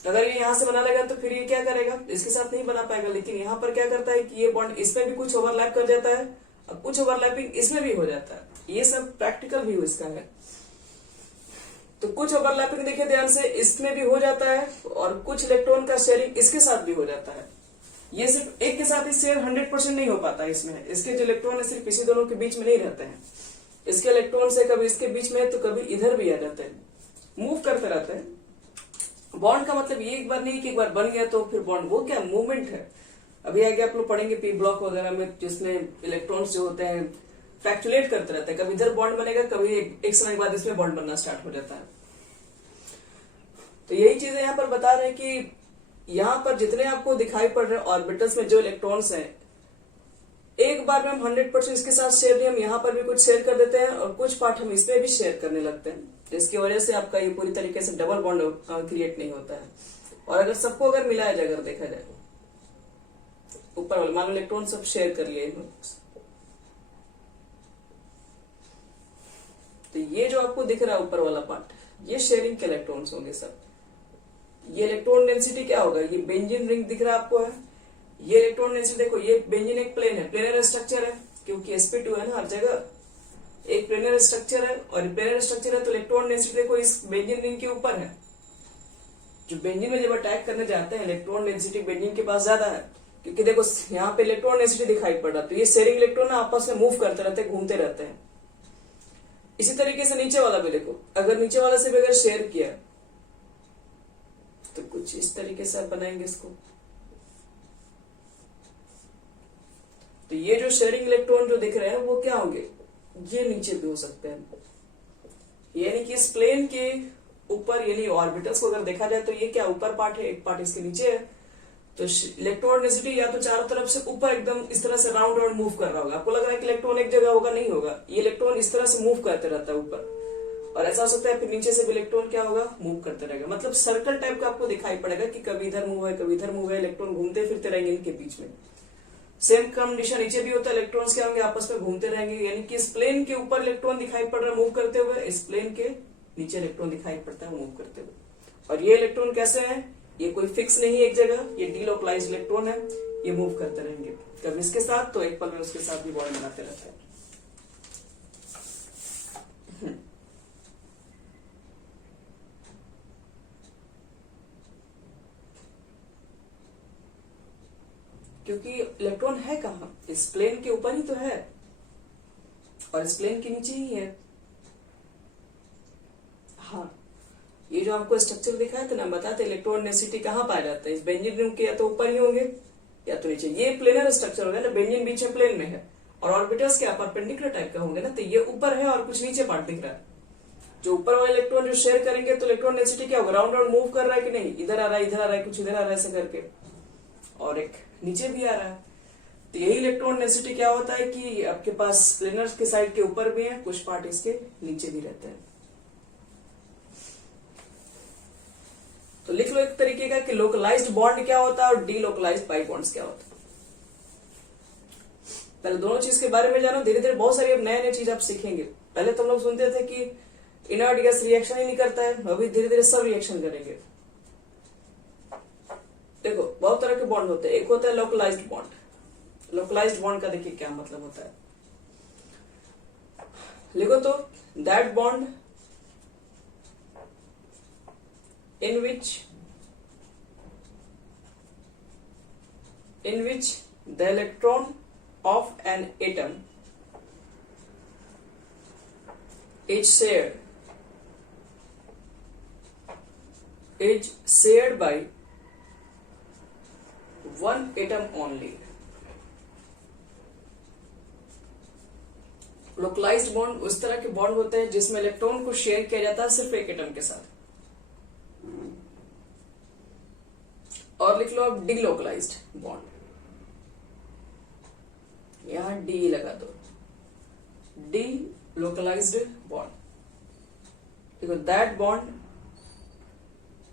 अगर ये यहाँ से बना लेगा तो फिर ये क्या करेगा, इसके साथ नहीं बना पाएगा। लेकिन यहाँ पर क्या करता है कि ये बॉन्ड इसमें भी कुछ ओवरलैप कर जाता है और कुछ ओवरलैपिंग इसमें भी हो जाता है। ये सब प्रैक्टिकल व्यू इसका है। तो कुछ ओवरलैपिंग देखिए ध्यान से, इसमें भी हो जाता है और कुछ इलेक्ट्रॉन का शेयरिंग इसके साथ भी हो जाता है। ये सिर्फ एक के साथ ही शेयर 100% नहीं हो पाता है इसमें, इसके जो इलेक्ट्रॉन है सिर्फ इसी दोनों के बीच में नहीं रहते हैं, इसके इलेक्ट्रॉन से कभी इसके बीच में तो कभी इधर भी आ जाते हैं, मूव करते रहते हैं। बॉन्ड का मतलब ये एक बार नहीं कि एक बार बन गया तो फिर बॉन्ड, वो क्या मूवमेंट है। अभी आगे आप लोग पढ़ेंगे पी ब्लॉक वगैरह में, जिसमें इलेक्ट्रॉन्स जो होते हैं फ्लैक्चुएट करते रहते हैं, कभी इधर बॉन्ड बनेगा, कभी एक समय के बाद इसमें बॉन्ड बनना स्टार्ट हो जाता है। तो यही चीजें यहाँ पर बता रहे हैं कि यहाँ पर जितने आपको दिखाई पड़ रहे हैं ऑर्बिटल्स में जो इलेक्ट्रॉन्स हैं, एक बार में हम 100% इसके साथ शेयर नहीं, हम यहाँ पर भी कुछ शेयर कर देते हैं और कुछ पार्ट हम इसमें भी शेयर करने लगते हैं, जिसकी वजह से आपका ये पूरी तरीके से डबल बॉन्ड क्रिएट नहीं होता है। और अगर सबको अगर मिलाया जाए, अगर देखा जाए ऊपर वाले मान लो इलेक्ट्रॉन सब शेयर कर लिए, तो ये जो आपको दिख रहा है ऊपर वाला पार्ट, ये शेयरिंग के इलेक्ट्रॉन्स होंगे सब। ये इलेक्ट्रॉन डेंसिटी क्या होगा, ये बेंजीन रिंग दिख रहा है आपको है, ये इलेक्ट्रॉन डेंसिटी देखो, ये बेंजीन एक प्लेन है, प्लेनर स्ट्रक्चर है क्योंकि sp2 है ना हर जगह, एक प्लेनर स्ट्रक्चर है और प्लेनर स्ट्रक्चर है तो इलेक्ट्रॉन डेंसिटी देखो इस बेंजीन रिंग के ऊपर है। जो बेंजीन में जब अटैक करने जाते हैं इलेक्ट्रॉन डेंसिटी बेंजीन के पास ज्यादा है, क्योंकि देखो यहाँ पे इलेक्ट्रॉन डेंसिटी दिखाई पड़ रहा है, तो ये शेयरिंग इलेक्ट्रॉन आपस में मूव करते रहते हैं, घूमते रहते हैं। इसी तरीके से नीचे वाला भी देखो, अगर नीचे वाला से भी अगर शेयर किया तो कुछ इस तरीके से आप बनाएंगे इसको। तो ये जो शेयरिंग इलेक्ट्रॉन जो दिख रहे हैं वो क्या होंगे, ये नीचे भी हो सकते हैं, यानी कि इस प्लेन के ऊपर, यानी ऑर्बिटल्स को अगर देखा जाए तो ये क्या ऊपर पार्ट है, एक पार्ट इसके नीचे है। तो इलेक्ट्रॉन डेंसिटी या तो चारों तरफ से ऊपर एकदम इस तरह से राउंड राउंड मूव कर रहा होगा, आपको लग रहा है कि इलेक्ट्रॉन एक जगह होगा, नहीं होगा, ये इलेक्ट्रॉन इस तरह से मूव करते रहता है ऊपर, और ऐसा हो सकता है फिर नीचे से भी इलेक्ट्रॉन क्या होगा, मूव करते रहेगा। मतलब सर्कल टाइप का आपको दिखाई पड़ेगा कि कभी इधर मूव है कभी इधर मूव है, इलेक्ट्रॉन घूमते फिरते रहेंगे इनके बीच में। सेम कंडीशन नीचे भी होता है, इलेक्ट्रॉन्स क्या होंगे आपस में घूमते रहेंगे, यानी कि इस प्लेन के ऊपर इलेक्ट्रॉन दिखाई पड़ रहा है मूव करते हुए, इस प्लेन के नीचे इलेक्ट्रॉन दिखाई पड़ता है मूव करते हुए। और ये इलेक्ट्रॉन कैसे है, ये कोई फिक्स नहीं है एक जगह, ये डीलोकलाइज्ड इलेक्ट्रॉन है, ये मूव करते रहेंगे, कभी इसके साथ तो एक पल में उसके साथ भी बॉन्ड बनाते रहते हैं। क्योंकि इलेक्ट्रॉन है कहाँ, इस प्लेन के ऊपर ही तो है और इस प्लेन के नीचे ही है। हाँ, ये जो आपको स्ट्रक्चर दिखाया था ना, बताते इलेक्ट्रॉन डेंसिटी कहाँ पाया जाता है, इस बेंजीन रिंग के या तो ऊपर ही होंगे या तो नीचे। ये प्लेनर स्ट्रक्चर होगा ना, बेंजीन बीच में प्लेन में है और ऑर्बिटल्स क्या परपेंडिकुलर टाइप का होंगे ना, तो ये ऊपर है और कुछ नीचे पार्ट दिख रहा है। जो ऊपर वाले इलेक्ट्रॉन जो शेयर करेंगे तो इलेक्ट्रॉन डेंसिटी क्या होगा, राउंड राउंड मूव कर रहा है कि नहीं, इधर आ रहा है इधर आ रहा है, कुछ इधर आ रहा है ऐसे करके, और एक नीचे भी आ रहा है। तो यही इलेक्ट्रॉन डेंसिटी क्या होता है कि आपके पास प्लेनर के साइड के ऊपर भी है, कुछ पार्ट इसके नीचे भी रहते हैं। तो लिख लो एक तरीके का कि लोकलाइज्ड बॉन्ड क्या होता है और डीलोकलाइज्ड पाई बॉन्ड्स क्या होता है। पहले दोनों चीज के बारे में जानो, धीरे धीरे बहुत सारी अब नए नए चीज आप सीखेंगे। पहले तो हम लोग सुनते थे कि इनर्ट गैस रिएक्शन ही नहीं करता है, अभी धीरे धीरे सब रिएक्शन करेंगे। देखो बहुत तरह के बॉन्ड होते हैं। एक होता है लोकलाइज्ड बॉन्ड। लोकलाइज्ड बॉन्ड का देखिए क्या मतलब होता है, लिखो तो, that bond in which the electron of an atom is shared by one atom only. Localised bond उस तरह के बॉन्ड होते हैं जिसमें इलेक्ट्रॉन को शेयर किया जाता है सिर्फ एक एटम के साथ। और लिख लो अब डीलोकलाइज्ड बॉन्ड, यहां डी लगा दो, डीलोकलाइज्ड बॉन्ड। देखो that bond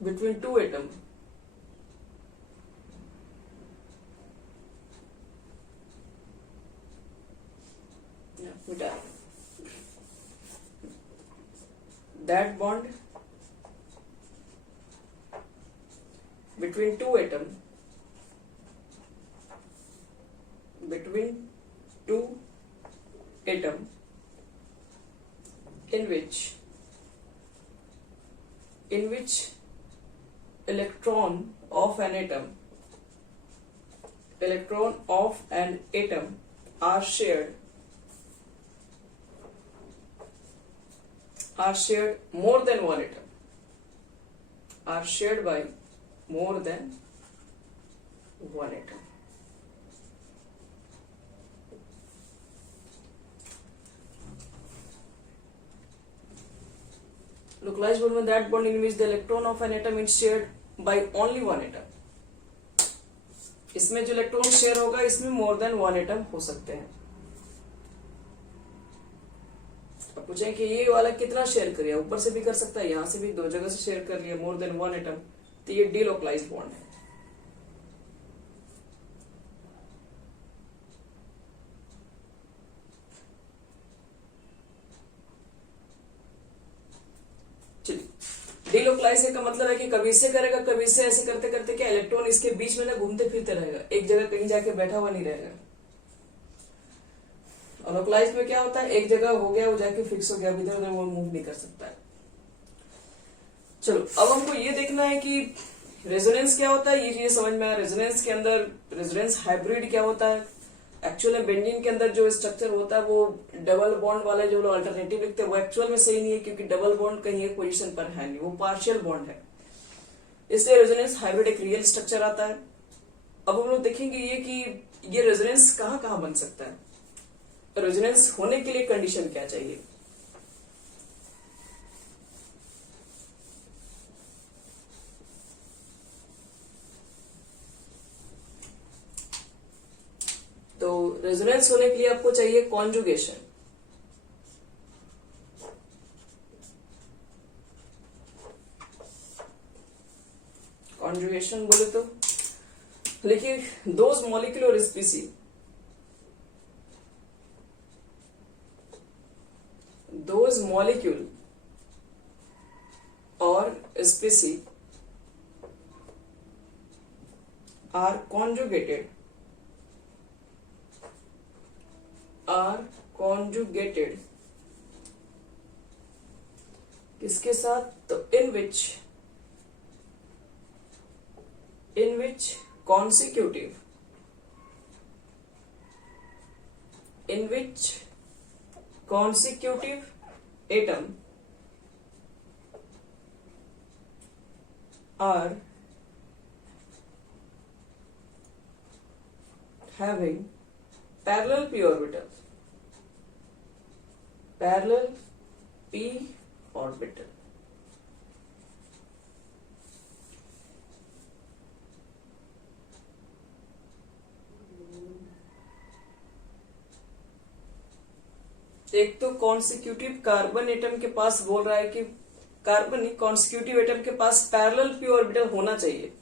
between two atom मिटा, that bond between two atom in which electron of an atom are shared more than one atom, are shared by more than one atom. Localized bond में that bond in which the electron of an atom is shared by only one atom. इसमें जो electron share होगा इसमें मोर than one atom हो सकते हैं। अब पूछें कि ये वाला कितना शेयर करिए, ऊपर से भी कर सकता है, यहां से भी, दो जगह से शेयर कर लिया मोर देन वन एटम, तो ये डीलोकलाइज्ड बॉन्ड है। चलिए, डीलोकलाइज का मतलब है कि कभी इससे करेगा कभी इससे, ऐसे करते करते क्या इलेक्ट्रॉन इसके बीच में ना घूमते फिरते रहेगा, एक जगह कहीं जाके बैठा हुआ नहीं रहेगा। और लोकलाइज में क्या होता है, एक जगह हो गया वो जाके फिक्स हो गया, इधर उधर वो मूव नहीं कर सकता है। चलो अब हमको ये देखना है कि रेजोनेंस क्या होता है, ये समझ में आया। रेजोनेंस के अंदर रेजोनेंस हाइब्रिड क्या होता है। एक्चुअल में बेंजीन के अंदर जो स्ट्रक्चर होता है वो डबल बॉन्ड वाले जो लोग अल्टरनेटिव लिखते हैं वो एक्चुअल में सही नहीं है, क्योंकि डबल बॉन्ड कहीं एक पोजीशन पर है नहीं, वो पार्शियल बॉन्ड है। इसलिए रेजोनेंस हाइब्रिड एक रियल स्ट्रक्चर आता है। अब हम लोग देखेंगे ये कि ये रेजोनेंस कहाँ कहाँ बन सकता है, रेजोनेंस होने के लिए कंडीशन क्या चाहिए। तो रेजोनेंस होने के लिए आपको चाहिए कॉन्जुगेशन। कॉन्जुगेशन बोले तो लिखिए, दोज मॉलिक्यूल और species, those molecule or species are conjugated किसके साथ, तो in which consecutive atom are having parallel p orbitals, parallel p orbital। एक तो कॉन्सिक्यूटिव कार्बन एटम के पास बोल रहा है कि कार्बन ही कॉन्सिक्यूटिव एटम के पास पैरेलल पी ऑर्बिटल होना चाहिए।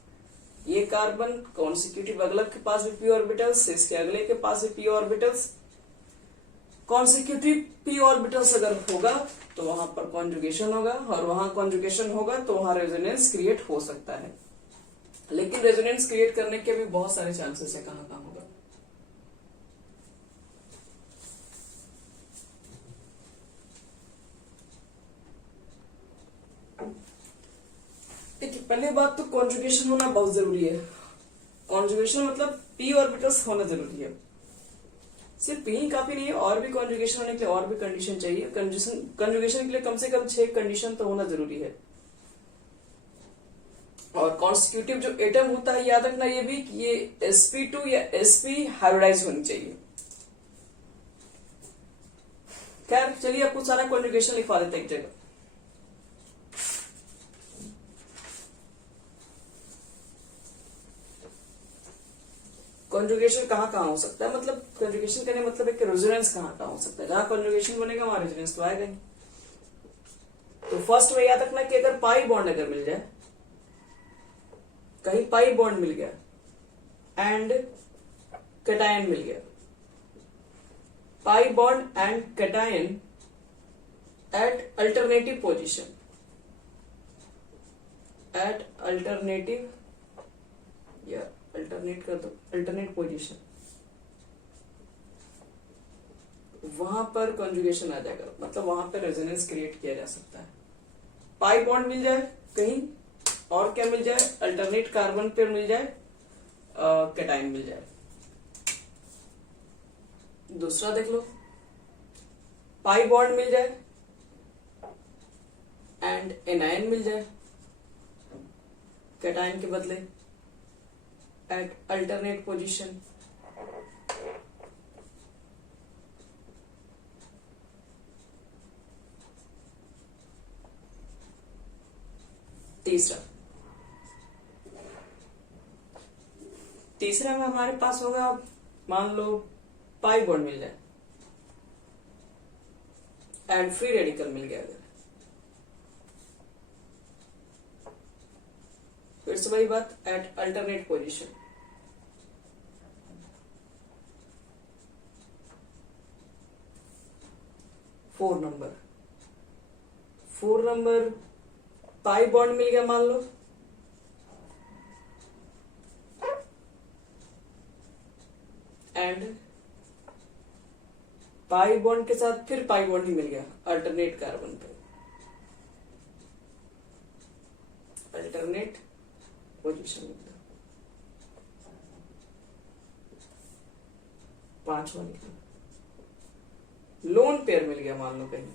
ये कार्बन कॉन्सिक्यूटिव अगले के पास भी पी ऑर्बिटल्स, इसके अगले के पास भी P orbitals, consecutive P orbitals अगर होगा तो वहां पर कॉन्जुगेशन होगा, और वहां कॉन्जुगेशन होगा तो वहां रेजोनेंस क्रिएट हो सकता है। लेकिन रेजोनेंस क्रिएट करने के भी बहुत सारे चांसेस है, कहां कहां होगा। देखिए, पहले बात तो कॉन्जुगेशन होना बहुत जरूरी है। कॉन्जुगेशन मतलब पी ऑर्बिटल्स होना जरूरी है। सिर्फ पी ही काफी नहीं है, और भी कॉन्जुगेशन होने के लिए और भी कंडीशन चाहिए। कंजुगेशन के लिए कम से कम 6 कंडीशन तो होना जरूरी है। और कॉन्स्टिट्यूटिव जो एटम होता है, याद रखना ये भी कि ये sp2 या sp हाइब्रिडाइज होनी चाहिए। खैर चलिए, आपको सारा कॉन्जुगेशन लिखवा देते एक जगह। कॉन्जुगेशन कहाँ कहाँ हो सकता है, मतलब कॉन्जुगेशन करने मतलब है कि रेजोनेंस कहाँ कहाँ हो सकता है। जहां कॉन्जुगेशन बनेगा वहां रेजोनेंस तो आएगा ही। तो फर्स्ट में याद रखना कि अगर पाई बॉन्ड अगर मिल जाए, कहीं पाई बॉन्ड मिल गया एंड कैटायन मिल गया, pi bond and cation at alternative position, at alternative या अल्टरनेट कर दो, अल्टरनेट पोजीशन, वहां पर कॉन्जुगेशन आ जाएगा, मतलब वहां पर रेजोनेंस क्रिएट किया जा सकता है। पाई बॉन्ड मिल जाए कहीं, और क्या मिल जाए, अल्टरनेट कार्बन पेयर मिल जाए, कैटायन मिल जाए। दूसरा देख लो, पाई बॉन्ड मिल जाए एंड एनायन मिल जाए कैटायन के बदले एट अल्टरनेट पोजीशन। तीसरा में हमारे पास होगा, मान लो पाई बॉन्ड मिल जाए एंड फ्री रेडिकल मिल गया अगर, फिर से वही बात, at alternate position. Four number pi bond मिल गया मान लो, एंड पाई बॉन्ड के साथ फिर पाई बॉन्ड ही मिल गया अल्टरनेट कार्बन पे, अल्टरनेट पोजीशन मिल गया। पांचवा निकला, लोन पेयर मिल गया मान लो कहीं,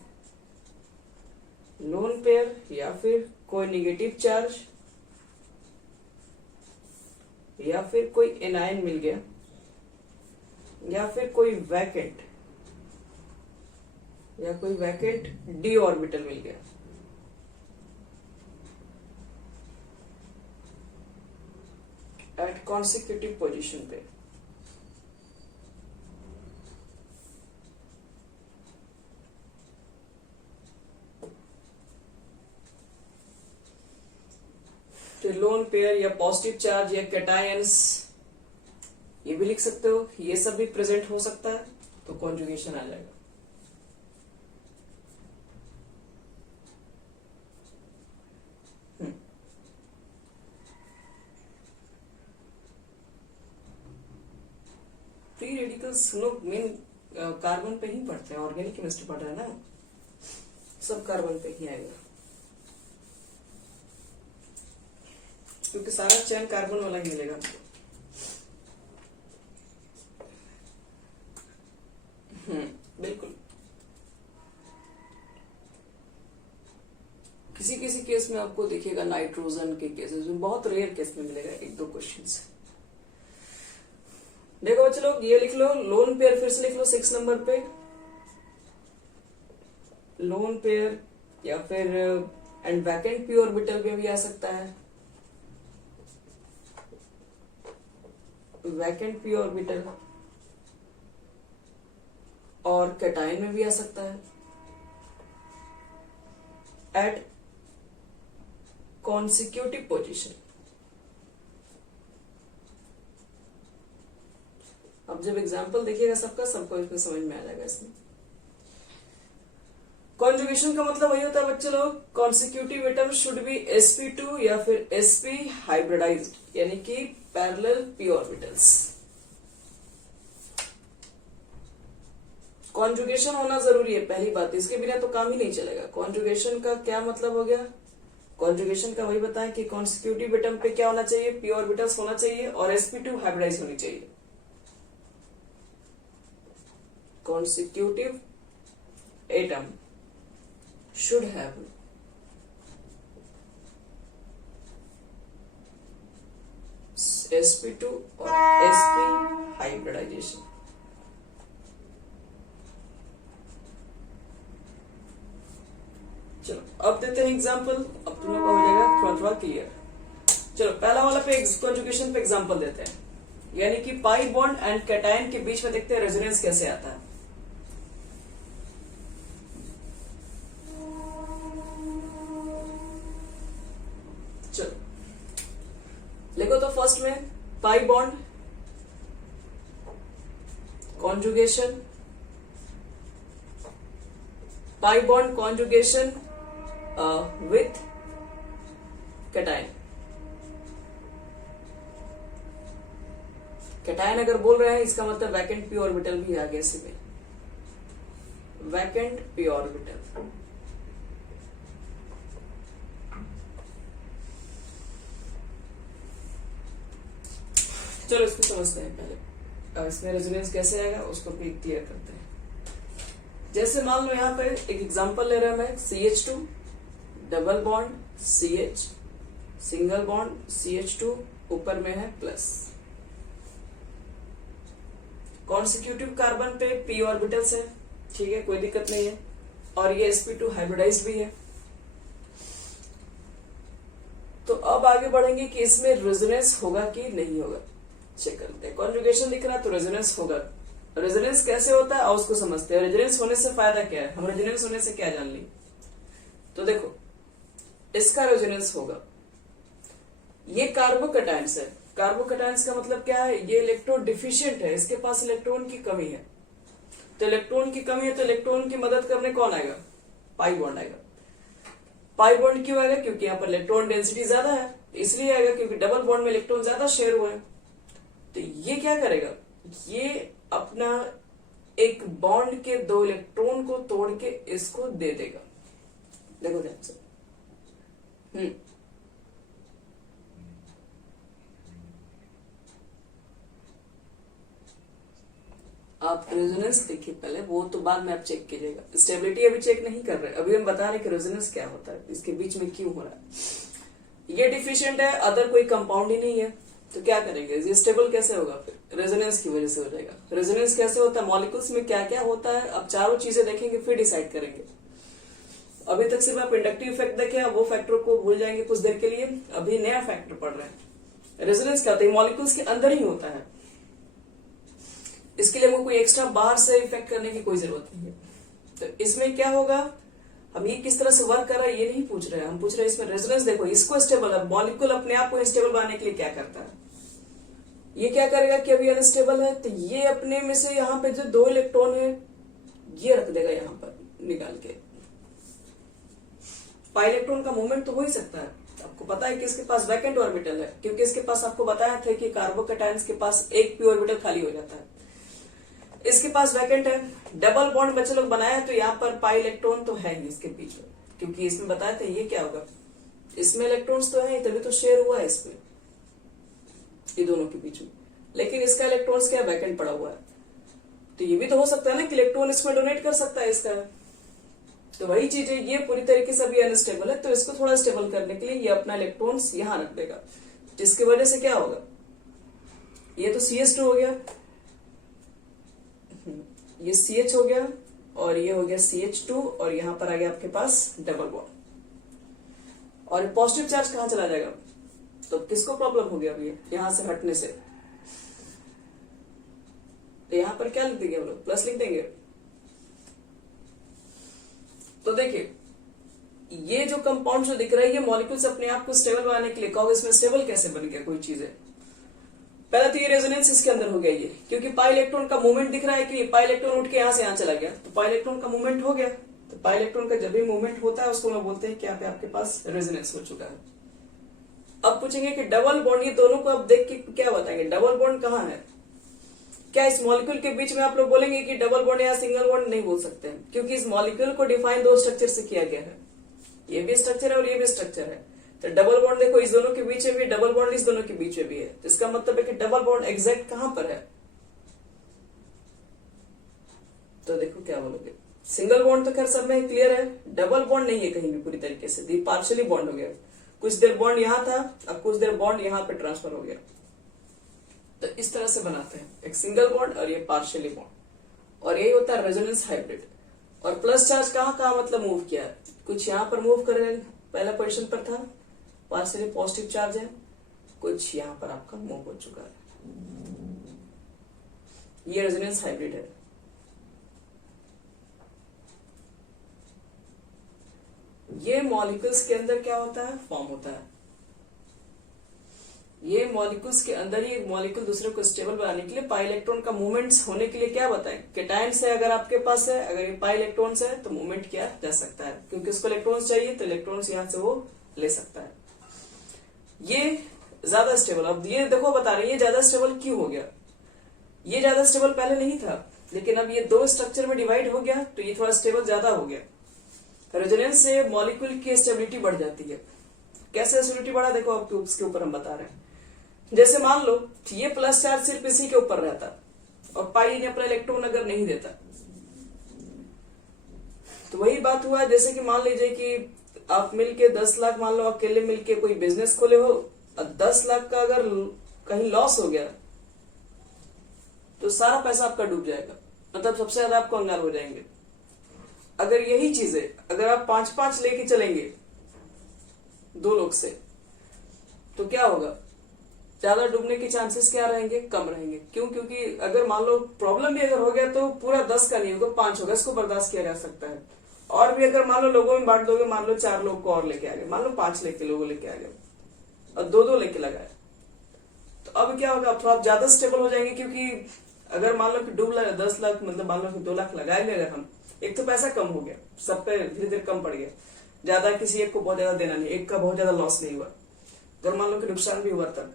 लोन पेयर या फिर कोई निगेटिव चार्ज या फिर कोई एनायन मिल गया या फिर कोई वैकेंट डी ऑर्बिटल मिल गया। एट कॉन्सिक्यूटिव पोजीशन पे तो लोन पेयर या पॉजिटिव चार्ज या कैटायंस ये भी लिख सकते हो, ये सब भी प्रेजेंट हो सकता है, तो कॉन्जुगेशन आ जाएगा। फ्री रेडिकल्स लोग मेन कार्बन पे ही पढ़ते हैं, ऑर्गेनिक केमिस्ट्री पढ़ रहे हैं ना, सब कार्बन पे ही आएगा, क्योंकि सारा चैन कार्बन वाला ही मिलेगा आपको। बिल्कुल, किसी किसी केस में आपको देखिएगा, नाइट्रोजन के केसेस में, बहुत रेयर केस में मिलेगा एक दो क्वेश्चंस। देखो बच्चे लोग, ये लिख लो लोन पेयर, फिर से लिख लो 6 नंबर पे लोन पेयर या फिर एंड वैकेंट पी ऑर्बिटल में भी आ सकता है, वैकेंट पी ऑर्बिटल, और कैटायन में भी आ सकता है एट कॉन्सिक्यूटिव पोजीशन। अब जब एग्जाम्पल देखिएगा सबका, सबको इसमें समझ में आ जाएगा इसमें। कॉन्जुगेशन का मतलब वही होता है बच्चे लोग, consecutive atom should be sp2 या फिर sp हाइब्रिडाइज्ड, यानी कि पैरेलल p ऑर्बिटल्स। कॉन्जुगेशन होना जरूरी है, पहली बात, इसके बिना तो काम ही नहीं चलेगा। कॉन्जुगेशन का क्या मतलब हो गया? कॉन्जुगेशन का वही बताएं कि कॉन्सिक्यूटिव एटम पे क्या होना चाहिए, p ऑर्बिटल्स होना चाहिए और sp2 हाइब्रिडाइज होनी चाहिए। consecutive atom should have sp2 और sp hybridization। चलो अब देते हैं एग्जांपल, अब तुम्हें हो जाएगा थोड़ा थोड़ा क्लियर। चलो पहला वाला पे कॉन्जुगेशन पे एग्जांपल देते हैं, यानी कि पाई बॉन्ड एंड कैटायन के बीच में देखते हैं रेजोनेंस कैसे आता है। चलो लिखो तो फर्स्ट में pi bond conjugation, pi bond conjugation with cation. Cation अगर बोल रहे हैं इसका मतलब वैकेंट पी ऑर्बिटल भी आ गया इसमें, वैकेंट पी ऑर्बिटल। चलो इसको समझते हैं पहले, अब इसमें रेजोनेंस कैसे आएगा उसको भी क्लियर करते हैं। जैसे मान लो यहाँ पे एक एग्जांपल ले रहा हूं मैं, CH2 double bond CH, single bond CH2, ऊपर में है प्लस। कॉन्सिक्यूटिव कार्बन पे p ऑर्बिटल्स है, ठीक है, कोई दिक्कत नहीं है, और ये sp2 हाइब्रिडाइज्ड भी है। तो अब आगे बढ़ेंगे कि इसमें रेजोनेंस होगा कि नहीं होगा, चेक करते हैं। कॉन्जुगेशन दिख रहा है तो रेजोनेंस होगा। रेजोनेंस कैसे होता है और उसको समझते हैं। रेजोनेंस होने से फायदा क्या है, हम रेजोनेंस होने से क्या जान ली। तो देखो इसका रेजोनेंस होगा, ये कार्बोकैटायंस है। कार्बोकैटायंस का मतलब क्या है, ये इलेक्ट्रॉन डिफिशिएंट है, इसके पास इलेक्ट्रॉन की कमी है। तो इलेक्ट्रॉन की कमी है तो इलेक्ट्रॉन की मदद करने कौन आएगा, पाई बॉन्ड आएगा। पाई बॉन्ड क्यों आएगा, क्योंकि यहाँ पर इलेक्ट्रॉन डेंसिटी ज्यादा है, इसलिए आएगा, क्योंकि डबल बॉन्ड में इलेक्ट्रॉन ज्यादा शेयर हुआ है। तो ये क्या करेगा, ये अपना एक बॉन्ड के 2 इलेक्ट्रॉन को तोड़ के इसको दे देगा। देखो ध्यान से, आप रेजोनेंस देखिए पहले, वो तो बाद में आप चेक कीजिएगा। स्टेबिलिटी अभी चेक नहीं कर रहे, अभी हम बता रहे कि रेजोनेंस क्या होता है, इसके बीच में क्यों हो रहा है। ये डिफिशिएंट है, अदर कोई कंपाउंड ही नहीं है, तो क्या करेंगे, ये स्टेबल कैसे होगा, फिर रेजोनेंस की वजह से हो जाएगा। रेजोनेंस कैसे होता है, मॉलिक्यूल्स में क्या क्या होता है, अब चारों चीजें देखेंगे फिर डिसाइड करेंगे। अभी तक सिर्फ आप इंडक्टिव इफेक्ट देखे, वो फैक्टर को भूल जाएंगे कुछ देर के लिए, अभी नया फैक्टर पढ़ रहे हैं। रेजोनेंस क्या होता है, मॉलिक्यूल्स के अंदर ही होता है, इसके लिए हमको कोई एक्स्ट्रा बाहर से इफेक्ट करने की कोई जरूरत नहीं है। तो इसमें क्या होगा, हम ये किस तरह से वर्क कर रहा है ये नहीं पूछ रहे हैं, हम पूछ रहे हैं इसमें रेजोनेंस। देखो इसको स्टेबल है, मॉलिक्यूल अपने आप को स्टेबल बनाने के लिए क्या करता है, ये क्या करेगा कि अभी अनस्टेबल है तो ये अपने में से यहाँ पे जो 2 इलेक्ट्रॉन है ये रख देगा यहाँ पर निकाल के। पाई इलेक्ट्रॉन का मूवमेंट तो हो ही सकता है, आपको पता है कि इसके पास वैकेंट ऑर्बिटल है, क्योंकि इसके पास आपको बताया था कि कार्बोकैटायंस के पास एक p ऑर्बिटल खाली हो जाता है, इसके पास वैकेंट है। डबल बॉन्ड बच्चे लोग बनाया है तो यहाँ पर पाई इलेक्ट्रॉन तो है ही इसके बीच में, क्योंकि इसमें बताया था ये क्या होगा, इसमें इलेक्ट्रॉन्स तो है तभी तो शेयर हुआ है इसमें, ये दोनों के बीच में। लेकिन इसका इलेक्ट्रॉन्स क्या वैकेंट पड़ा हुआ है, तो ये भी तो हो सकता है ना कि इलेक्ट्रॉन इसमें डोनेट कर सकता है इसका। तो वही चीज है, ये पूरी तरीके से अभी अनस्टेबल है, तो इसको थोड़ा स्टेबल करने के लिए ये अपना इलेक्ट्रॉन्स यहां रख देगा, जिसकी वजह से क्या होगा, ये तो CH2 हो गया, ये CH हो गया, और ये हो गया CH2, और यहां पर आ गया आपके पास डबल बॉन्ड, और पॉजिटिव चार्ज कहां चला जाएगा, तो किसको प्रॉब्लम हो गया अभी यहां से हटने से, तो यहां पर क्या लिख देंगे हम लोग, प्लस लिख देंगे। तो देखिए ये जो कंपाउंड जो दिख रहा है ये मॉलिक्यूल्स अपने आप को स्टेबल बनाने के लिए, कहोगे इसमें स्टेबल कैसे बन गया कोई चीज है। पहला तो ये रेजोनेंस इसके अंदर हो गया ये, क्योंकि पाई इलेक्ट्रॉन का मूवमेंट दिख रहा है कि पाई इलेक्ट्रॉन उठ के यहां से यहां चला गया, तो पाई इलेक्ट्रॉन का मूवमेंट हो गया, तो पाई इलेक्ट्रॉन का जब भी मूवमेंट होता है उसको हम बोलते हैं कि यहाँ पे आपके पास रेजोनेंस हो चुका है। अब पूछेंगे कि डबल बॉन्ड, ये दोनों को अब देख के क्या बताएंगे, डबल बॉन्ड कहाँ है? क्या इस मॉलिक्यूल के बीच में आप लोग बोलेंगे कि डबल बॉन्ड या सिंगल बॉन्ड? नहीं बोल सकते हैं, क्योंकि इस मॉलिक्यूल को डिफाइन दो स्ट्रक्चर से किया गया है, ये भी स्ट्रक्चर है और ये भी स्ट्रक्चर है। तो डबल बॉन्ड देखो इस दोनों के बीच में भी, डबल बॉन्ड इस दोनों के बीच में भी है, तो इसका मतलब है कि डबल बॉन्ड एग्जैक्ट कहां पर है? तो देखो क्या बोलोगे, सिंगल बॉन्ड तो खैर सब में क्लियर है, डबल बॉन्ड नहीं है कहीं भी पूरी तरीके से, दी पार्शियली बॉन्ड हो गया, कुछ देर बॉन्ड यहां था, अब कुछ देर बॉन्ड यहां पे ट्रांसफर हो गया। तो इस तरह से बनाते हैं, एक सिंगल बॉन्ड और ये पार्शियली बॉन्ड, और यही होता है रेजोनेंस हाइब्रिड। और प्लस चार्ज कहाँ कहाँ मतलब मूव किया है, कुछ यहाँ पर मूव कर रहे, पहला पोजीशन पर था, पार्शियली पॉजिटिव चार्ज है, कुछ यहाँ पर आपका मूव हो चुका है, ये रेजोनेंस हाइब्रिड है। ये मॉलिक्यूल्स के अंदर क्या होता है, फॉर्म होता है। ये मॉलिक्यूल्स के अंदर ही एक मॉलिक्यूल दूसरे को स्टेबल बनाने के लिए पाई इलेक्ट्रॉन का मूवमेंट्स होने के लिए क्या बताएं, केटायन्स है अगर आपके पास है, अगर ये पाई इलेक्ट्रॉन्स है तो मूवमेंट किया जा सकता है, क्योंकि उसको इलेक्ट्रॉन्स चाहिए तो इलेक्ट्रॉन्स यहां से वो ले सकता है। ये ज्यादा स्टेबल, अब ये देखो बता रहे हैं ये ज्यादा स्टेबल क्यों हो गया, ये ज्यादा स्टेबल पहले नहीं था, लेकिन अब ये दो स्ट्रक्चर में डिवाइड हो गया तो ये थोड़ा स्टेबल ज्यादा हो गया। रेजोनेंस से मॉलिक्यूल की स्टेबिलिटी बढ़ जाती है। कैसे स्टेबिलिटी बढ़ा, देखो अब उसके ऊपर हम बता रहे हैं। जैसे मान लो ये प्लस चार्ज सिर्फ इसी के ऊपर रहता और पाई ने अपना इलेक्ट्रॉन अगर नहीं देता, तो वही बात हुआ जैसे कि मान लीजिए कि आप मिलके 10 लाख, मान लो अकेले मिलके कोई बिजनेस खोले हो, और 10 लाख का अगर कहीं लॉस हो गया तो सारा पैसा आपका डूब जाएगा, मतलब सबसे ज्यादा आप कंगाल हो जाएंगे। अगर यही चीजें अगर आप 5-5 लेके चलेंगे दो लोग से, तो क्या होगा, ज्यादा डूबने के चांसेस क्या रहेंगे, कम रहेंगे। क्यों? क्योंकि अगर मान लो प्रॉब्लम भी अगर हो गया तो पूरा 10 का नहीं होगा, 5 होगा, इसको बर्दाश्त किया जा सकता है। और भी अगर मान लो लोगों में बांट दोगे, मान लो 4 लोग को और लेके आ गए, मान लो 5 लेके लोगों लेके आ गए और 2-2 लेके लगाए, तो अब क्या होगा, अब थोड़ा आप ज्यादा स्टेबल हो जाएंगे। क्योंकि अगर मान लो कि डूब लगा 10 लाख, मतलब मान लो कि 2 लाख लगाएंगे अगर हम, एक तो पैसा कम हो गया, सब पे धीरे धीरे कम पड़ गया, ज्यादा किसी एक को बहुत ज्यादा देना नहीं, एक का बहुत ज्यादा लॉस नहीं हुआ। अगर मान लो कि नुकसान भी हुआ तब,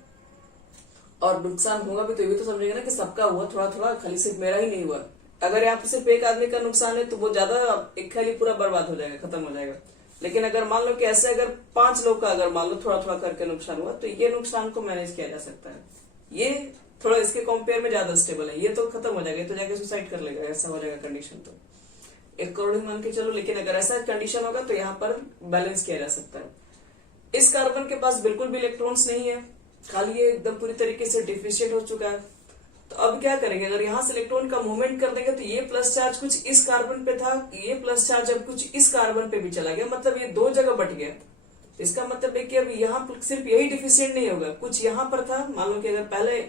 और नुकसान होगा भी तो ये भी तो समझेंगे ना कि सबका हुआ, थोड़ा थोड़ा, खाली सिर्फ मेरा ही नहीं हुआ। अगर यहाँ पे सिर्फ एक आदमी का नुकसान है तो वो ज्यादा, एक खाली पूरा बर्बाद हो जाएगा, खत्म हो जाएगा। लेकिन अगर मान लो कि ऐसे अगर 5 लोग का अगर मान लो थोड़ा थोड़ा करके नुकसान हुआ, तो ये नुकसान को मैनेज किया जा सकता है। ये थोड़ा इसके कंपेयर में ज्यादा स्टेबल है, ये तो खत्म हो जाएगा, ये तो जाके सुसाइड कर लेगा, ऐसा हो जाएगा कंडीशन। तो 1 करोड़ ही मान के चलो, लेकिन अगर ऐसा कंडीशन होगा तो यहाँ पर बैलेंस किया जा सकता है। इस कार्बन के पास बिल्कुल भी इलेक्ट्रॉन्स नहीं है, खाली ये एकदम पूरी तरीके से डिफिशिएंट हो चुका है। तो अब क्या करेंगे, अगर यहाँ से इलेक्ट्रॉन का मूवमेंट कर देंगे तो ये प्लस चार्ज कुछ इस कार्बन पे था, ये प्लस चार्ज अब कुछ इस कार्बन पे भी चला गया, मतलब ये 2 जगह बट गया। इसका मतलब है कि अब यहाँ सिर्फ यही डिफिशिएंट नहीं होगा, कुछ यहाँ पर था, मान लो कि अगर पहले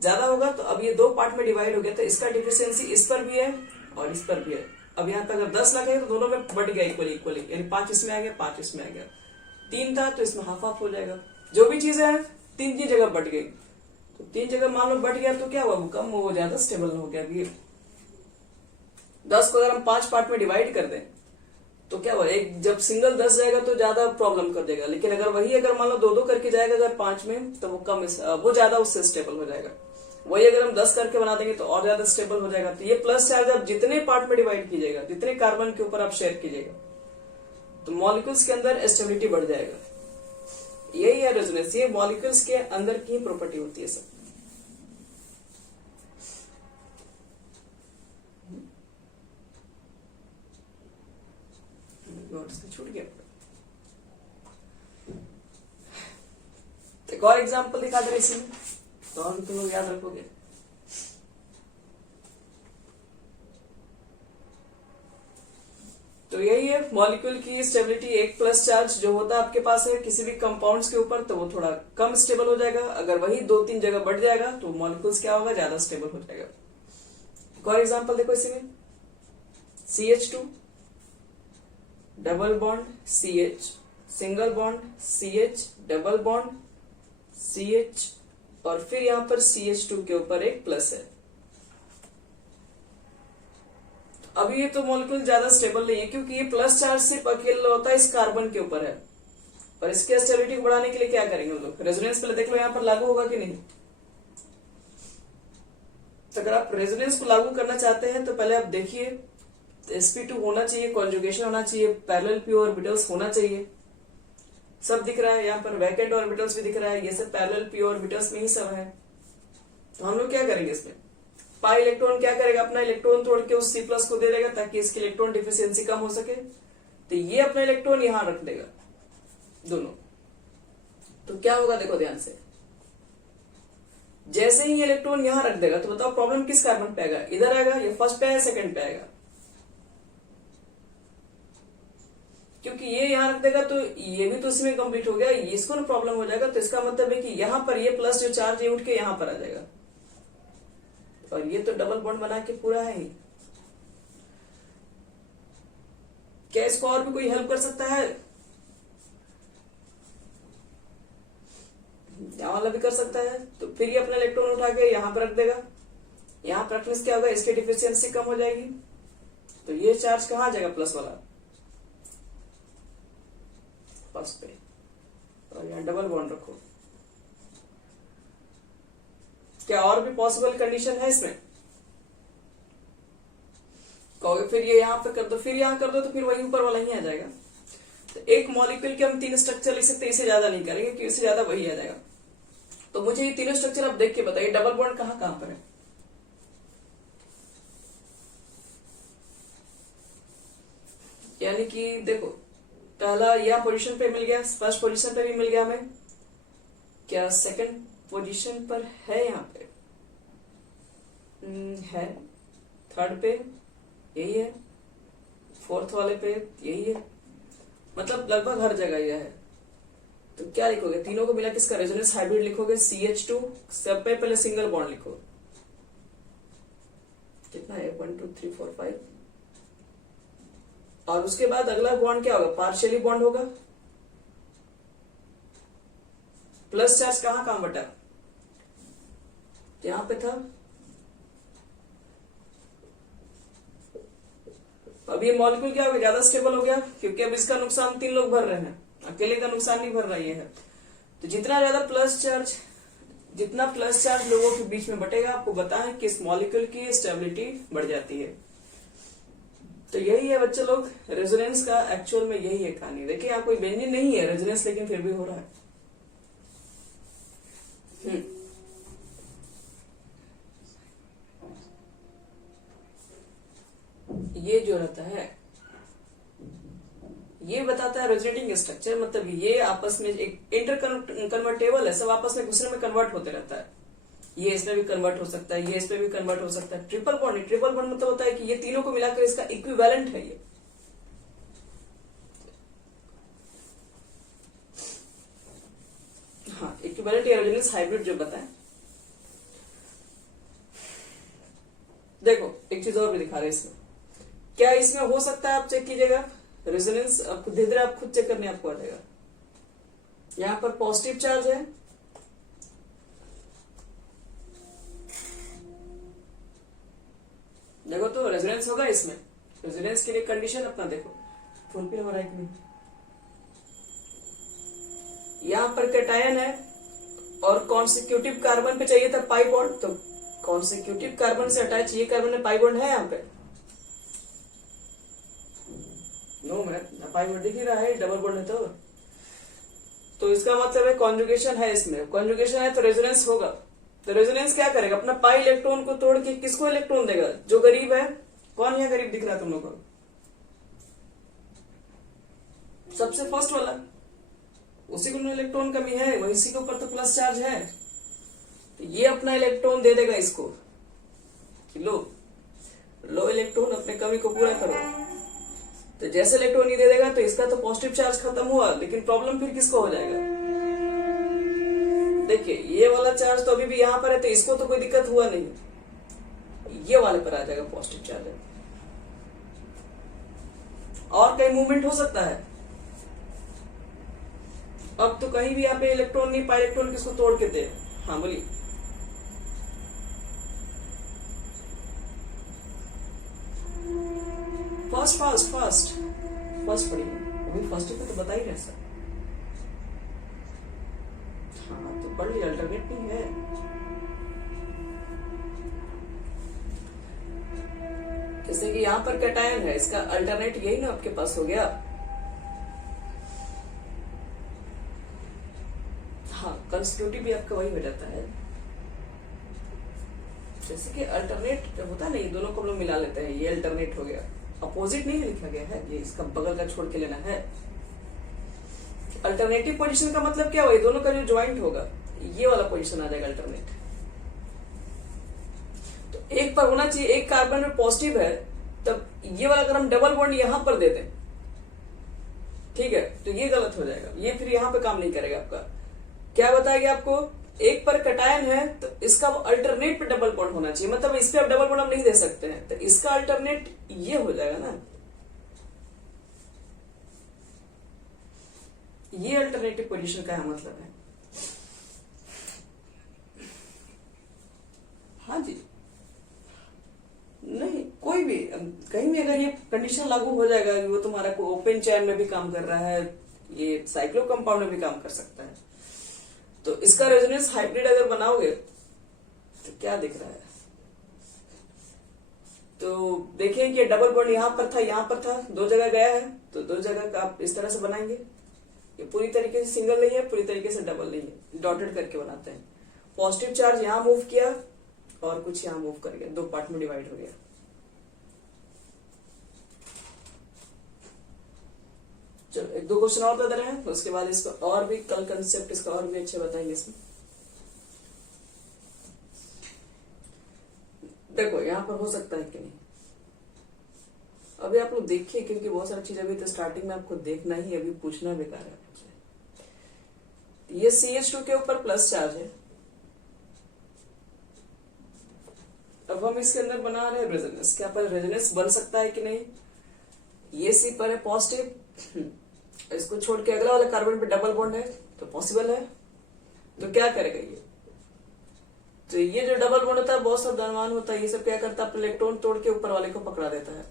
ज्यादा होगा तो अब ये 2 पार्ट में डिवाइड हो गया, तो इसका डिफिशियंसी इस पर भी है और इस पर भी है। अब यहाँ पे अगर 10 लाख है तो दोनों में बट गया इक्वली, यानी 5 इसमें आ गया, 5 इसमें आ गया। 3 था तो इसमें हाफ हाफ हो जाएगा। जो भी चीजें है 3 जगह बट गई, तो 3 जगह मान लो बढ़ गया तो क्या हुआ, वो कम वो ज्यादा स्टेबल हो गया। अभी 10 को अगर हम 5 पार्ट में डिवाइड कर दें तो क्या हुआ, एक जब सिंगल 10 जाएगा तो ज्यादा प्रॉब्लम कर देगा, लेकिन अगर वही अगर मान लो 2-2 करके जाएगा अगर 5 में, तो वो कम, वो ज्यादा उससे स्टेबल हो जाएगा। वही अगर हम 10 करके बना देंगे तो और ज्यादा स्टेबल हो जाएगा। तो ये प्लस चार्ज आप जितने पार्ट में डिवाइड कीजिएगा, जितने कार्बन के ऊपर आप शेयर कीजिएगा, तो मॉलिक्यूल्स के अंदर स्टेबिलिटी बढ़ जाएगा। यही है रेजोनेंस, ये मॉलिक्यूल्स के अंदर की प्रॉपर्टी होती है सब। छूट गया। एक और एग्जांपल दिखा दे इसी में, तो और तुम लोग याद रखोगे। तो यही है मॉलिक्यूल की स्टेबिलिटी। एक प्लस चार्ज जो होता है आपके पास है किसी भी कंपाउंड्स के ऊपर, तो वो थोड़ा कम स्टेबल हो जाएगा। अगर वही 2-3 जगह बढ़ जाएगा तो मॉलिक्यूल्स क्या होगा, ज्यादा स्टेबल हो जाएगा। एक और एग्जांपल देखो इसी में, CH2 double bond CH, single bond CH, double bond CH, और फिर यहां पर CH2 के ऊपर एक प्लस है। अभी ये तो मॉलिक्यूल ज्यादा स्टेबल नहीं है, क्योंकि ये प्लस चार्ज सिर्फ अकेला होता है इस कार्बन के ऊपर है। और इसके स्टेबिलिटी को बढ़ाने के लिए क्या करेंगे हम लोग? रेजोनेंस पहले देख लो यहाँ पर लागू होगा कि नहीं। तो अगर आप रेजोनेंस को लागू करना चाहते हैं तो पहले आप देखिए sp2 होना चाहिए, कॉन्जुगेशन होना चाहिए, पैरेलल p ऑर्बिटल्स होना चाहिए। सब दिख रहा है यहाँ पर, वैकेंट ऑर्बिटल्स भी दिख रहा है, ये सब पैरेलल p ऑर्बिटल्स में ही सब है। तो हम लोग क्या करेंगे इसमें? पाई इलेक्ट्रॉन क्या करेगा? अपना इलेक्ट्रॉन तोड़ के उस C+ को दे देगा ताकि इसकी इलेक्ट्रॉन डिफिशियंसी कम हो सके। तो ये अपना इलेक्ट्रॉन यहां रख देगा दोनों। तो क्या होगा देखो ध्यान से, जैसे ही ये इलेक्ट्रॉन यहां रख देगा तो बताओ प्रॉब्लम किस कार्बन पे आएगा? इधर आएगा या फर्स्ट पे आएगा, सेकंड पे आएगा? क्योंकि ये यहां रख देगा तो ये भी तो उसी में कंप्लीट हो गया, इसको ना प्रॉब्लम हो जाएगा। तो इसका मतलब है कि यहां पर ये प्लस जो चार्ज है उठ के यहां पर आ जाएगा, और ये तो डबल बॉन्ड बना के पूरा है ही। क्या इसको और भी कोई हेल्प कर सकता है? यहां वाला भी कर सकता है। तो फिर ये अपना इलेक्ट्रॉन उठा के यहां पर रख देगा, यहां पर रखने से क्या होगा? इसकी डिफिशियंसी कम हो जाएगी। तो ये चार्ज कहां जाएगा? प्लस वाला फर्स्ट पे, और यहां डबल बॉन्ड रखो। क्या और भी पॉसिबल कंडीशन है इसमें? कहोगे फिर ये यहां पे कर दो, फिर यहां कर दो, तो फिर वही ऊपर वाला ही आ जाएगा। तो एक मॉलिक्यूल के हम 3 स्ट्रक्चर लिख सकते हैं, इससे ज्यादा नहीं करेंगे क्योंकि इससे ज्यादा वही आ जाएगा। तो मुझे ये तीनों स्ट्रक्चर आप देख के बताइए, डबल बॉन्ड कहां कहां पर है? यानी कि देखो, पहला यह पोजीशन पे मिल गया, फर्स्ट पोजीशन पे भी मिल गया हमें। क्या सेकंड पोजीशन पर है? यहाँ पे है, थर्ड पे यही है, फोर्थ वाले पे यही है, मतलब लगभग हर जगह यह है। तो क्या लिखोगे? तीनों को मिला के इसका रेजोनेंस हाइब्रिड लिखोगे, CH2। सब पे पहले सिंगल बॉन्ड लिखो। कितना है? 1 2 3 4 5। और उसके बाद अगला बॉन्ड क्या होगा? पार्शियली बॉन्ड होगा। प्लस चार्ज कहां कहां बटा? यहां पे था। अब ये मॉलिक्यूल क्या हो गया? ज्यादा स्टेबल हो गया, क्योंकि अब इसका नुकसान 3 लोग भर रहे हैं, अकेले का नुकसान नहीं भर रहा ये है। तो जितना प्लस चार्ज लोगों के बीच में बटेगा, आपको बताएं कि इस मॉलिक्यूल की स्टेबिलिटी बढ़ जाती है। तो यही है बच्चे लोग, रेजोनेंस का एक्चुअल में यही है कहानी। देखिए यहाँ कोई बेंजीन नहीं है रेजोनेंस, लेकिन फिर भी हो रहा है। ये जो रहता है ये बताता है रेजोनेटिंग स्ट्रक्चर, मतलब ये आपस में एक इंटर कन्वर्टेबल है, सब आपस में दूसरे में कन्वर्ट होते रहता है। ये इसमें भी कन्वर्ट हो सकता है, ये इसमें भी कन्वर्ट हो सकता है। ट्रिपल बॉन्ड मतलब होता है कि ये तीनों को मिलाकर इसका इक्विवेलेंट है ये। हाँ, इक्विवेलेंट या रेजोनेंस हाइब्रिड जो बताएं। देखो एक चीज और भी दिखा रहे हैं इसमें। क्या इसमें हो सकता है? आप चेक कीजिएगा, रेजोनेंस आपको धीरे धीरे आप खुद चेक करने आपको आ जाएगा। यहां पर पॉजिटिव चार्ज है, देखो तो रेजोनेंस होगा इसमें। रेजोनेंस के लिए कंडीशन अपना देखो, फुलफिल हो रहा है कि नहीं। यहां पर कैटायन है और कॉन्सिक्यूटिव कार्बन पे चाहिए था पाई बॉन्ड, तो कॉन्सिक्यूटिव कार्बन से अटैच ये कार्बन में पाई बॉन्ड है यहाँ पे? नो मैम, पाई बॉन्ड दिख ही रहा है, डबल बॉन्ड है। तो इसका मतलब है कॉन्जुगेशन है इसमें। कॉन्जुगेशन है तो रेजोनेंस होगा। तो रेजोनेंस क्या करेगा? अपना पाई इलेक्ट्रॉन को तोड़ के किसको इलेक्ट्रॉन देगा? जो गरीब है। कौन यहाँ गरीब दिख रहा है तुम लोग को? सबसे फर्स्ट वाला, उसी को इलेक्ट्रॉन कमी है, वही इसी के ऊपर तो प्लस चार्ज है। तो ये अपना इलेक्ट्रॉन दे देगा इसको कि लो इलेक्ट्रॉन, अपने कमी को पूरा करो। तो जैसे इलेक्ट्रॉन ही दे देगा तो इसका तो पॉजिटिव चार्ज खत्म हुआ, लेकिन प्रॉब्लम फिर किसको हो जाएगा? देखिए ये वाला चार्ज तो अभी भी यहां पर है, तो इसको तो कोई दिक्कत हुआ नहीं, ये वाले पर आ जाएगा पॉजिटिव चार्ज। और कहीं मूवमेंट हो सकता है? अब तो कहीं भी यहाँ पे इलेक्ट्रॉन नहीं, पाई इलेक्ट्रॉन किसको तोड़ के दे। हाँ बोलिए। फास्ट फास्ट फास्ट फर्स्ट पढ़िए, अभी फर्स्ट पे तो बता ही रहे सर। हाँ तो पढ़ लिया, अल्टरनेट नहीं है। जैसे कि यहाँ पर कैटायन है, इसका अल्टरनेट यही ना आपके पास हो गया। हाँ कंस्टिट्यूटिव भी आपका वही हो जाता है। जैसे कि अल्टरनेट जब होता है ना, ये दोनों को हम लोग मिला लेते हैं, ये अल्टरनेट हो गया, अपोजिट नहीं लिखा गया है, ये इसका बगल का छोड़ के लेना है। अल्टरनेटिव पोजीशन का मतलब क्या हुआ, ये दोनों का जो ज्वाइंट होगा ये वाला पोजीशन आ जाएगा अल्टरनेट। तो एक पर होना चाहिए, एक कार्बन में पॉजिटिव है, तब ये वाला अगर हम डबल बॉन्ड यहां पर दे दें, ठीक है, तो ये गलत हो जाएगा, ये फिर यहां पे काम नहीं करेगा आपका। क्या बताएगा आपको, एक पर कटायन है तो इसका अल्टरनेट पे डबल बॉन्ड होना चाहिए, मतलब इस पे आप डबल बॉन्ड हम नहीं दे सकते हैं, तो इसका अल्टरनेट ये हो जाएगा ना, ये अल्टरनेटिव पोजीशन का मतलब है। हाँ जी, नहीं कोई भी कहीं भी अगर ये कंडीशन लागू हो जाएगा, वो तुम्हारा को ओपन चेन में भी काम कर रहा है, ये साइक्लो कंपाउंड में भी काम कर सकता है, तो इसका रेजोनेंस हाइब्रिड अगर बनाओगे तो क्या दिख रहा है, तो देखिए कि डबल बॉन्ड यहां पर था, यहां पर था, दो जगह गया है, तो दो जगह का आप इस तरह से बनाएंगे, ये पूरी तरीके से सिंगल नहीं है, पूरी तरीके से डबल नहीं है, डॉटेड करके बनाते हैं। पॉजिटिव चार्ज यहां मूव किया और कुछ यहां मूव कर गया, दो पार्ट में डिवाइड हो गया। चलो एक दो क्वेश्चन और बता रहे हैं, उसके बाद इसको और भी कल कंसेप्ट इसका और भी अच्छे बताएंगे इसमें। देखो यहां पर हो सकता है कि नहीं, अभी आप लोग देखिए, क्योंकि बहुत सारी चीज अभी तो स्टार्टिंग में आपको देखना ही, अभी पूछना बेकार है आपसे। ये CH2 के ऊपर प्लस चार्ज है, अब हम इसके अंदर बना रहे हैं रेजोनेंस, क्या पर रेजोनेंस बन सकता है कि नहीं। ये C पर है पॉजिटिव, इसको छोड़ के अगला वाला कार्बन पे डबल बॉन्ड है, तो पॉसिबल है, तो क्या करेगा ये, तो ये जो डबल बॉन्ड होता है बहुत सावधान होता है, ये सब क्या करता है, अपने इलेक्ट्रॉन तोड़ के ऊपर वाले को पकड़ा देता है,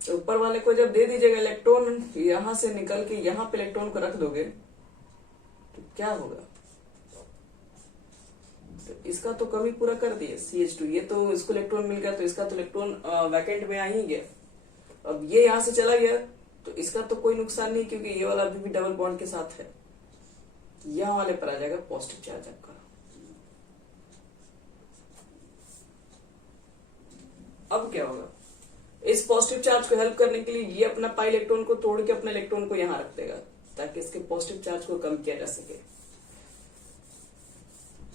तो ऊपर वाले को जब दे दीजिएगा इलेक्ट्रॉन, यहां से निकल के यहां पे इलेक्ट्रॉन को रख दोगे तो क्या होगा, तो इसका तो कमी पूरा कर दिए CH2, ये तो इसको इलेक्ट्रॉन मिल गया, तो इसका तो इलेक्ट्रॉन वैकेंट में आ ही गया। अब ये यहां से चला गया तो इसका तो कोई नुकसान नहीं, क्योंकि ये वाला अभी भी डबल बॉन्ड के साथ है, यहां वाले पर आ जाएगा पॉजिटिव चार्ज आपका। अब क्या होगा, इस पॉजिटिव चार्ज को हेल्प करने के लिए ये अपना पाई इलेक्ट्रॉन को तोड़ के अपने इलेक्ट्रॉन को यहां रख देगा, ताकि इसके पॉजिटिव चार्ज को कम किया जा सके।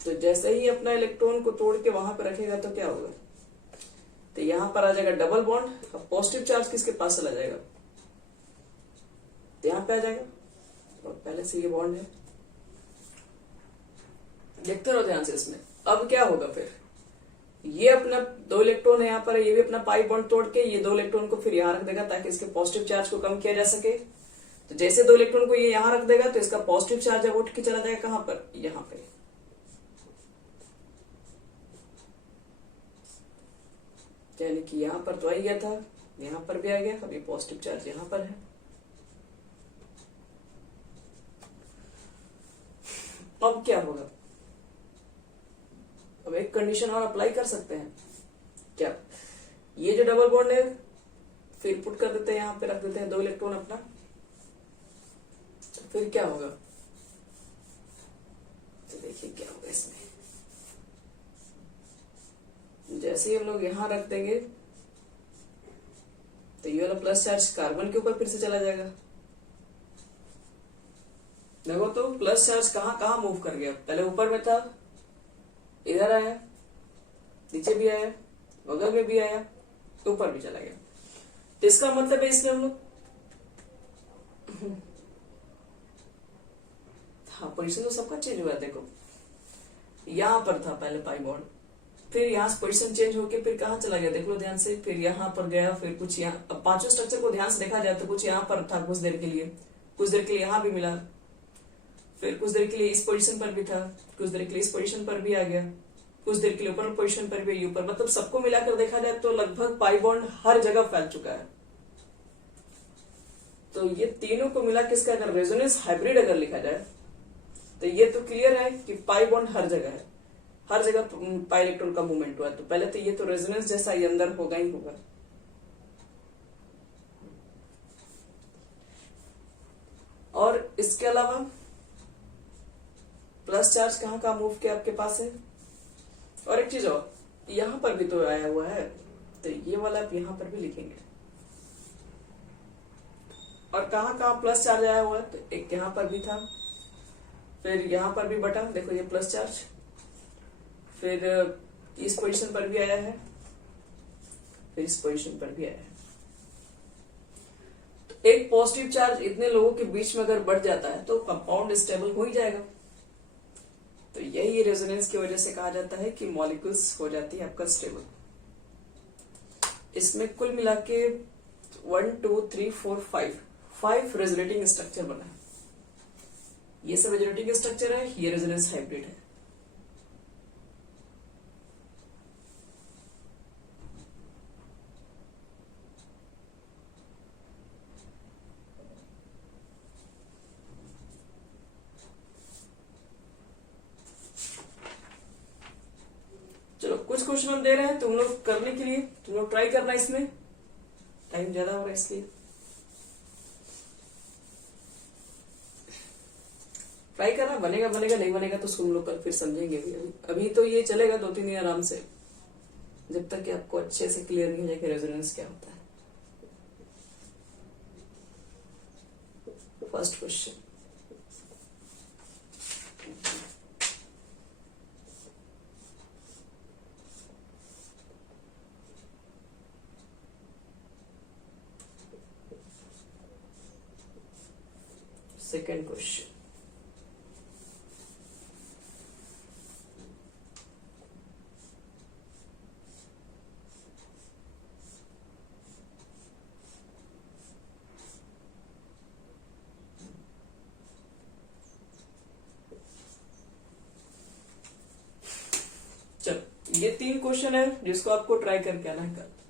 तो जैसे ही अपना इलेक्ट्रॉन को तोड़ के वहां पर रखेगा तो क्या होगा, तो यहां पर आ जाएगा डबल बॉन्ड, अब पॉजिटिव चार्ज किसके पास चला जाएगा, तो यहां पे आ जाएगा, और पहले से ये बॉन्ड है, देखते रहो ध्यान से इसमें। अब क्या होगा, फिर ये अपना दो इलेक्ट्रॉन है यहाँ पर, ये भी अपना पाई बॉन्ड तोड़ के ये दो इलेक्ट्रॉन को फिर यहाँ रख देगा, ताकि इसके पॉजिटिव चार्ज को कम किया जा सके। तो जैसे दो इलेक्ट्रॉन को ये यहाँ रख देगा तो इसका पॉजिटिव चार्ज अब उठ के चला जाएगा कहां पर, यहाँ पे, यानी कि यहां पर तो आ गया था, यहां पर भी आ गया, अभी पॉजिटिव चार्ज यहां पर है। अब क्या होगा, अब एक कंडीशन और अप्लाई कर सकते हैं, क्या, ये जो डबल बॉन्ड है फिर पुट कर देते हैं, यहां पे रख देते हैं दो इलेक्ट्रॉन अपना, तो फिर क्या होगा, तो देखिए क्या होगा इसमें, जैसे ही हम लोग यहां रख देंगे तो ये वाला प्लस चार्ज कार्बन के ऊपर फिर से चला जाएगा। देखो तो प्लस चार्ज कहां कहां मूव कर गया, पहले ऊपर में था, इधर आया, नीचे भी आया, बगल में भी आया, ऊपर भी चला गया, तो इसका मतलब है इसमें हम लोग हाँ पोजीशन तो सबका चेंज हुआ है। देखो यहां पर था पहले पाई बॉन्ड, फिर यहाँ से पोजीशन चेंज होके फिर कहाँ चला गया, देख लो ध्यान से, फिर यहाँ पर गया, फिर कुछ यहाँ, अब पांचों स्ट्रक्चर को ध्यान से देखा जाए तो कुछ यहाँ पर था कुछ देर के लिए, कुछ देर के लिए यहाँ भी मिला, फिर कुछ देर के लिए इस पोजीशन पर भी था, कुछ देर के लिए इस पोजीशन पर भी आ गया, कुछ देर के लिए ऊपर पोजीशन पर भी ऊपर, मतलब सबको मिलाकर देखा जाए तो लगभग पाई बॉन्ड हर जगह फैल चुका है। तो ये तीनों को मिला के इसका अगर रेजोनेंस हाइब्रिड अगर लिखा जाए तो ये तो क्लियर है कि पाई बॉन्ड हर जगह है, हर जगह पाई इलेक्ट्रॉन का मूवमेंट हुआ है। तो पहले तो ये तो रेजोनेंस जैसा ये अंदर होगा ही होगा। और इसके अलावा प्लस चार्ज कहाँ कहाँ मूव किया आपके पास है। और एक चीज और, यहां पर भी तो आया हुआ है, तो ये वाला आप यहां पर भी लिखेंगे। और कहाँ कहाँ प्लस चार्ज आया हुआ है, तो एक यहां पर भी था, फिर यहां पर भी बटा, देखो ये प्लस चार्ज, फिर इस पोजीशन पर भी आया है, फिर इस पोजीशन पर भी आया है। तो एक पॉजिटिव चार्ज इतने लोगों के बीच में अगर बढ़ जाता है तो कंपाउंड स्टेबल हो ही जाएगा। तो यही रेजोनेंस की वजह से कहा जाता है कि मॉलिक्यूल्स हो जाती है आपका स्टेबल। इसमें कुल मिला के 1 2 3 4 5 रेजोनेटिंग स्ट्रक्चर बना है। ये सब रेजोनेटिंग स्ट्रक्चर है, ये रेजोनेंस हाइब्रिड है। चलो कुछ क्वेश्चन हम दे रहे हैं तुम लोग करने के लिए, तुम लोग ट्राई करना, इसमें टाइम ज्यादा हो रहा है इसलिए ट्राई करना। बनेगा बनेगा, नहीं बनेगा तो सुन लो, कल फिर समझेंगे भी। अभी तो ये चलेगा 2-3 दिन आराम से, जब तक कि आपको अच्छे से क्लियर नहीं हो जाए कि रेजोनेंस क्या होता है। फर्स्ट क्वेश्चन, सेकेंड क्वेश्चन, चलो ये 3 क्वेश्चन है जिसको आपको ट्राई करके आना है कल।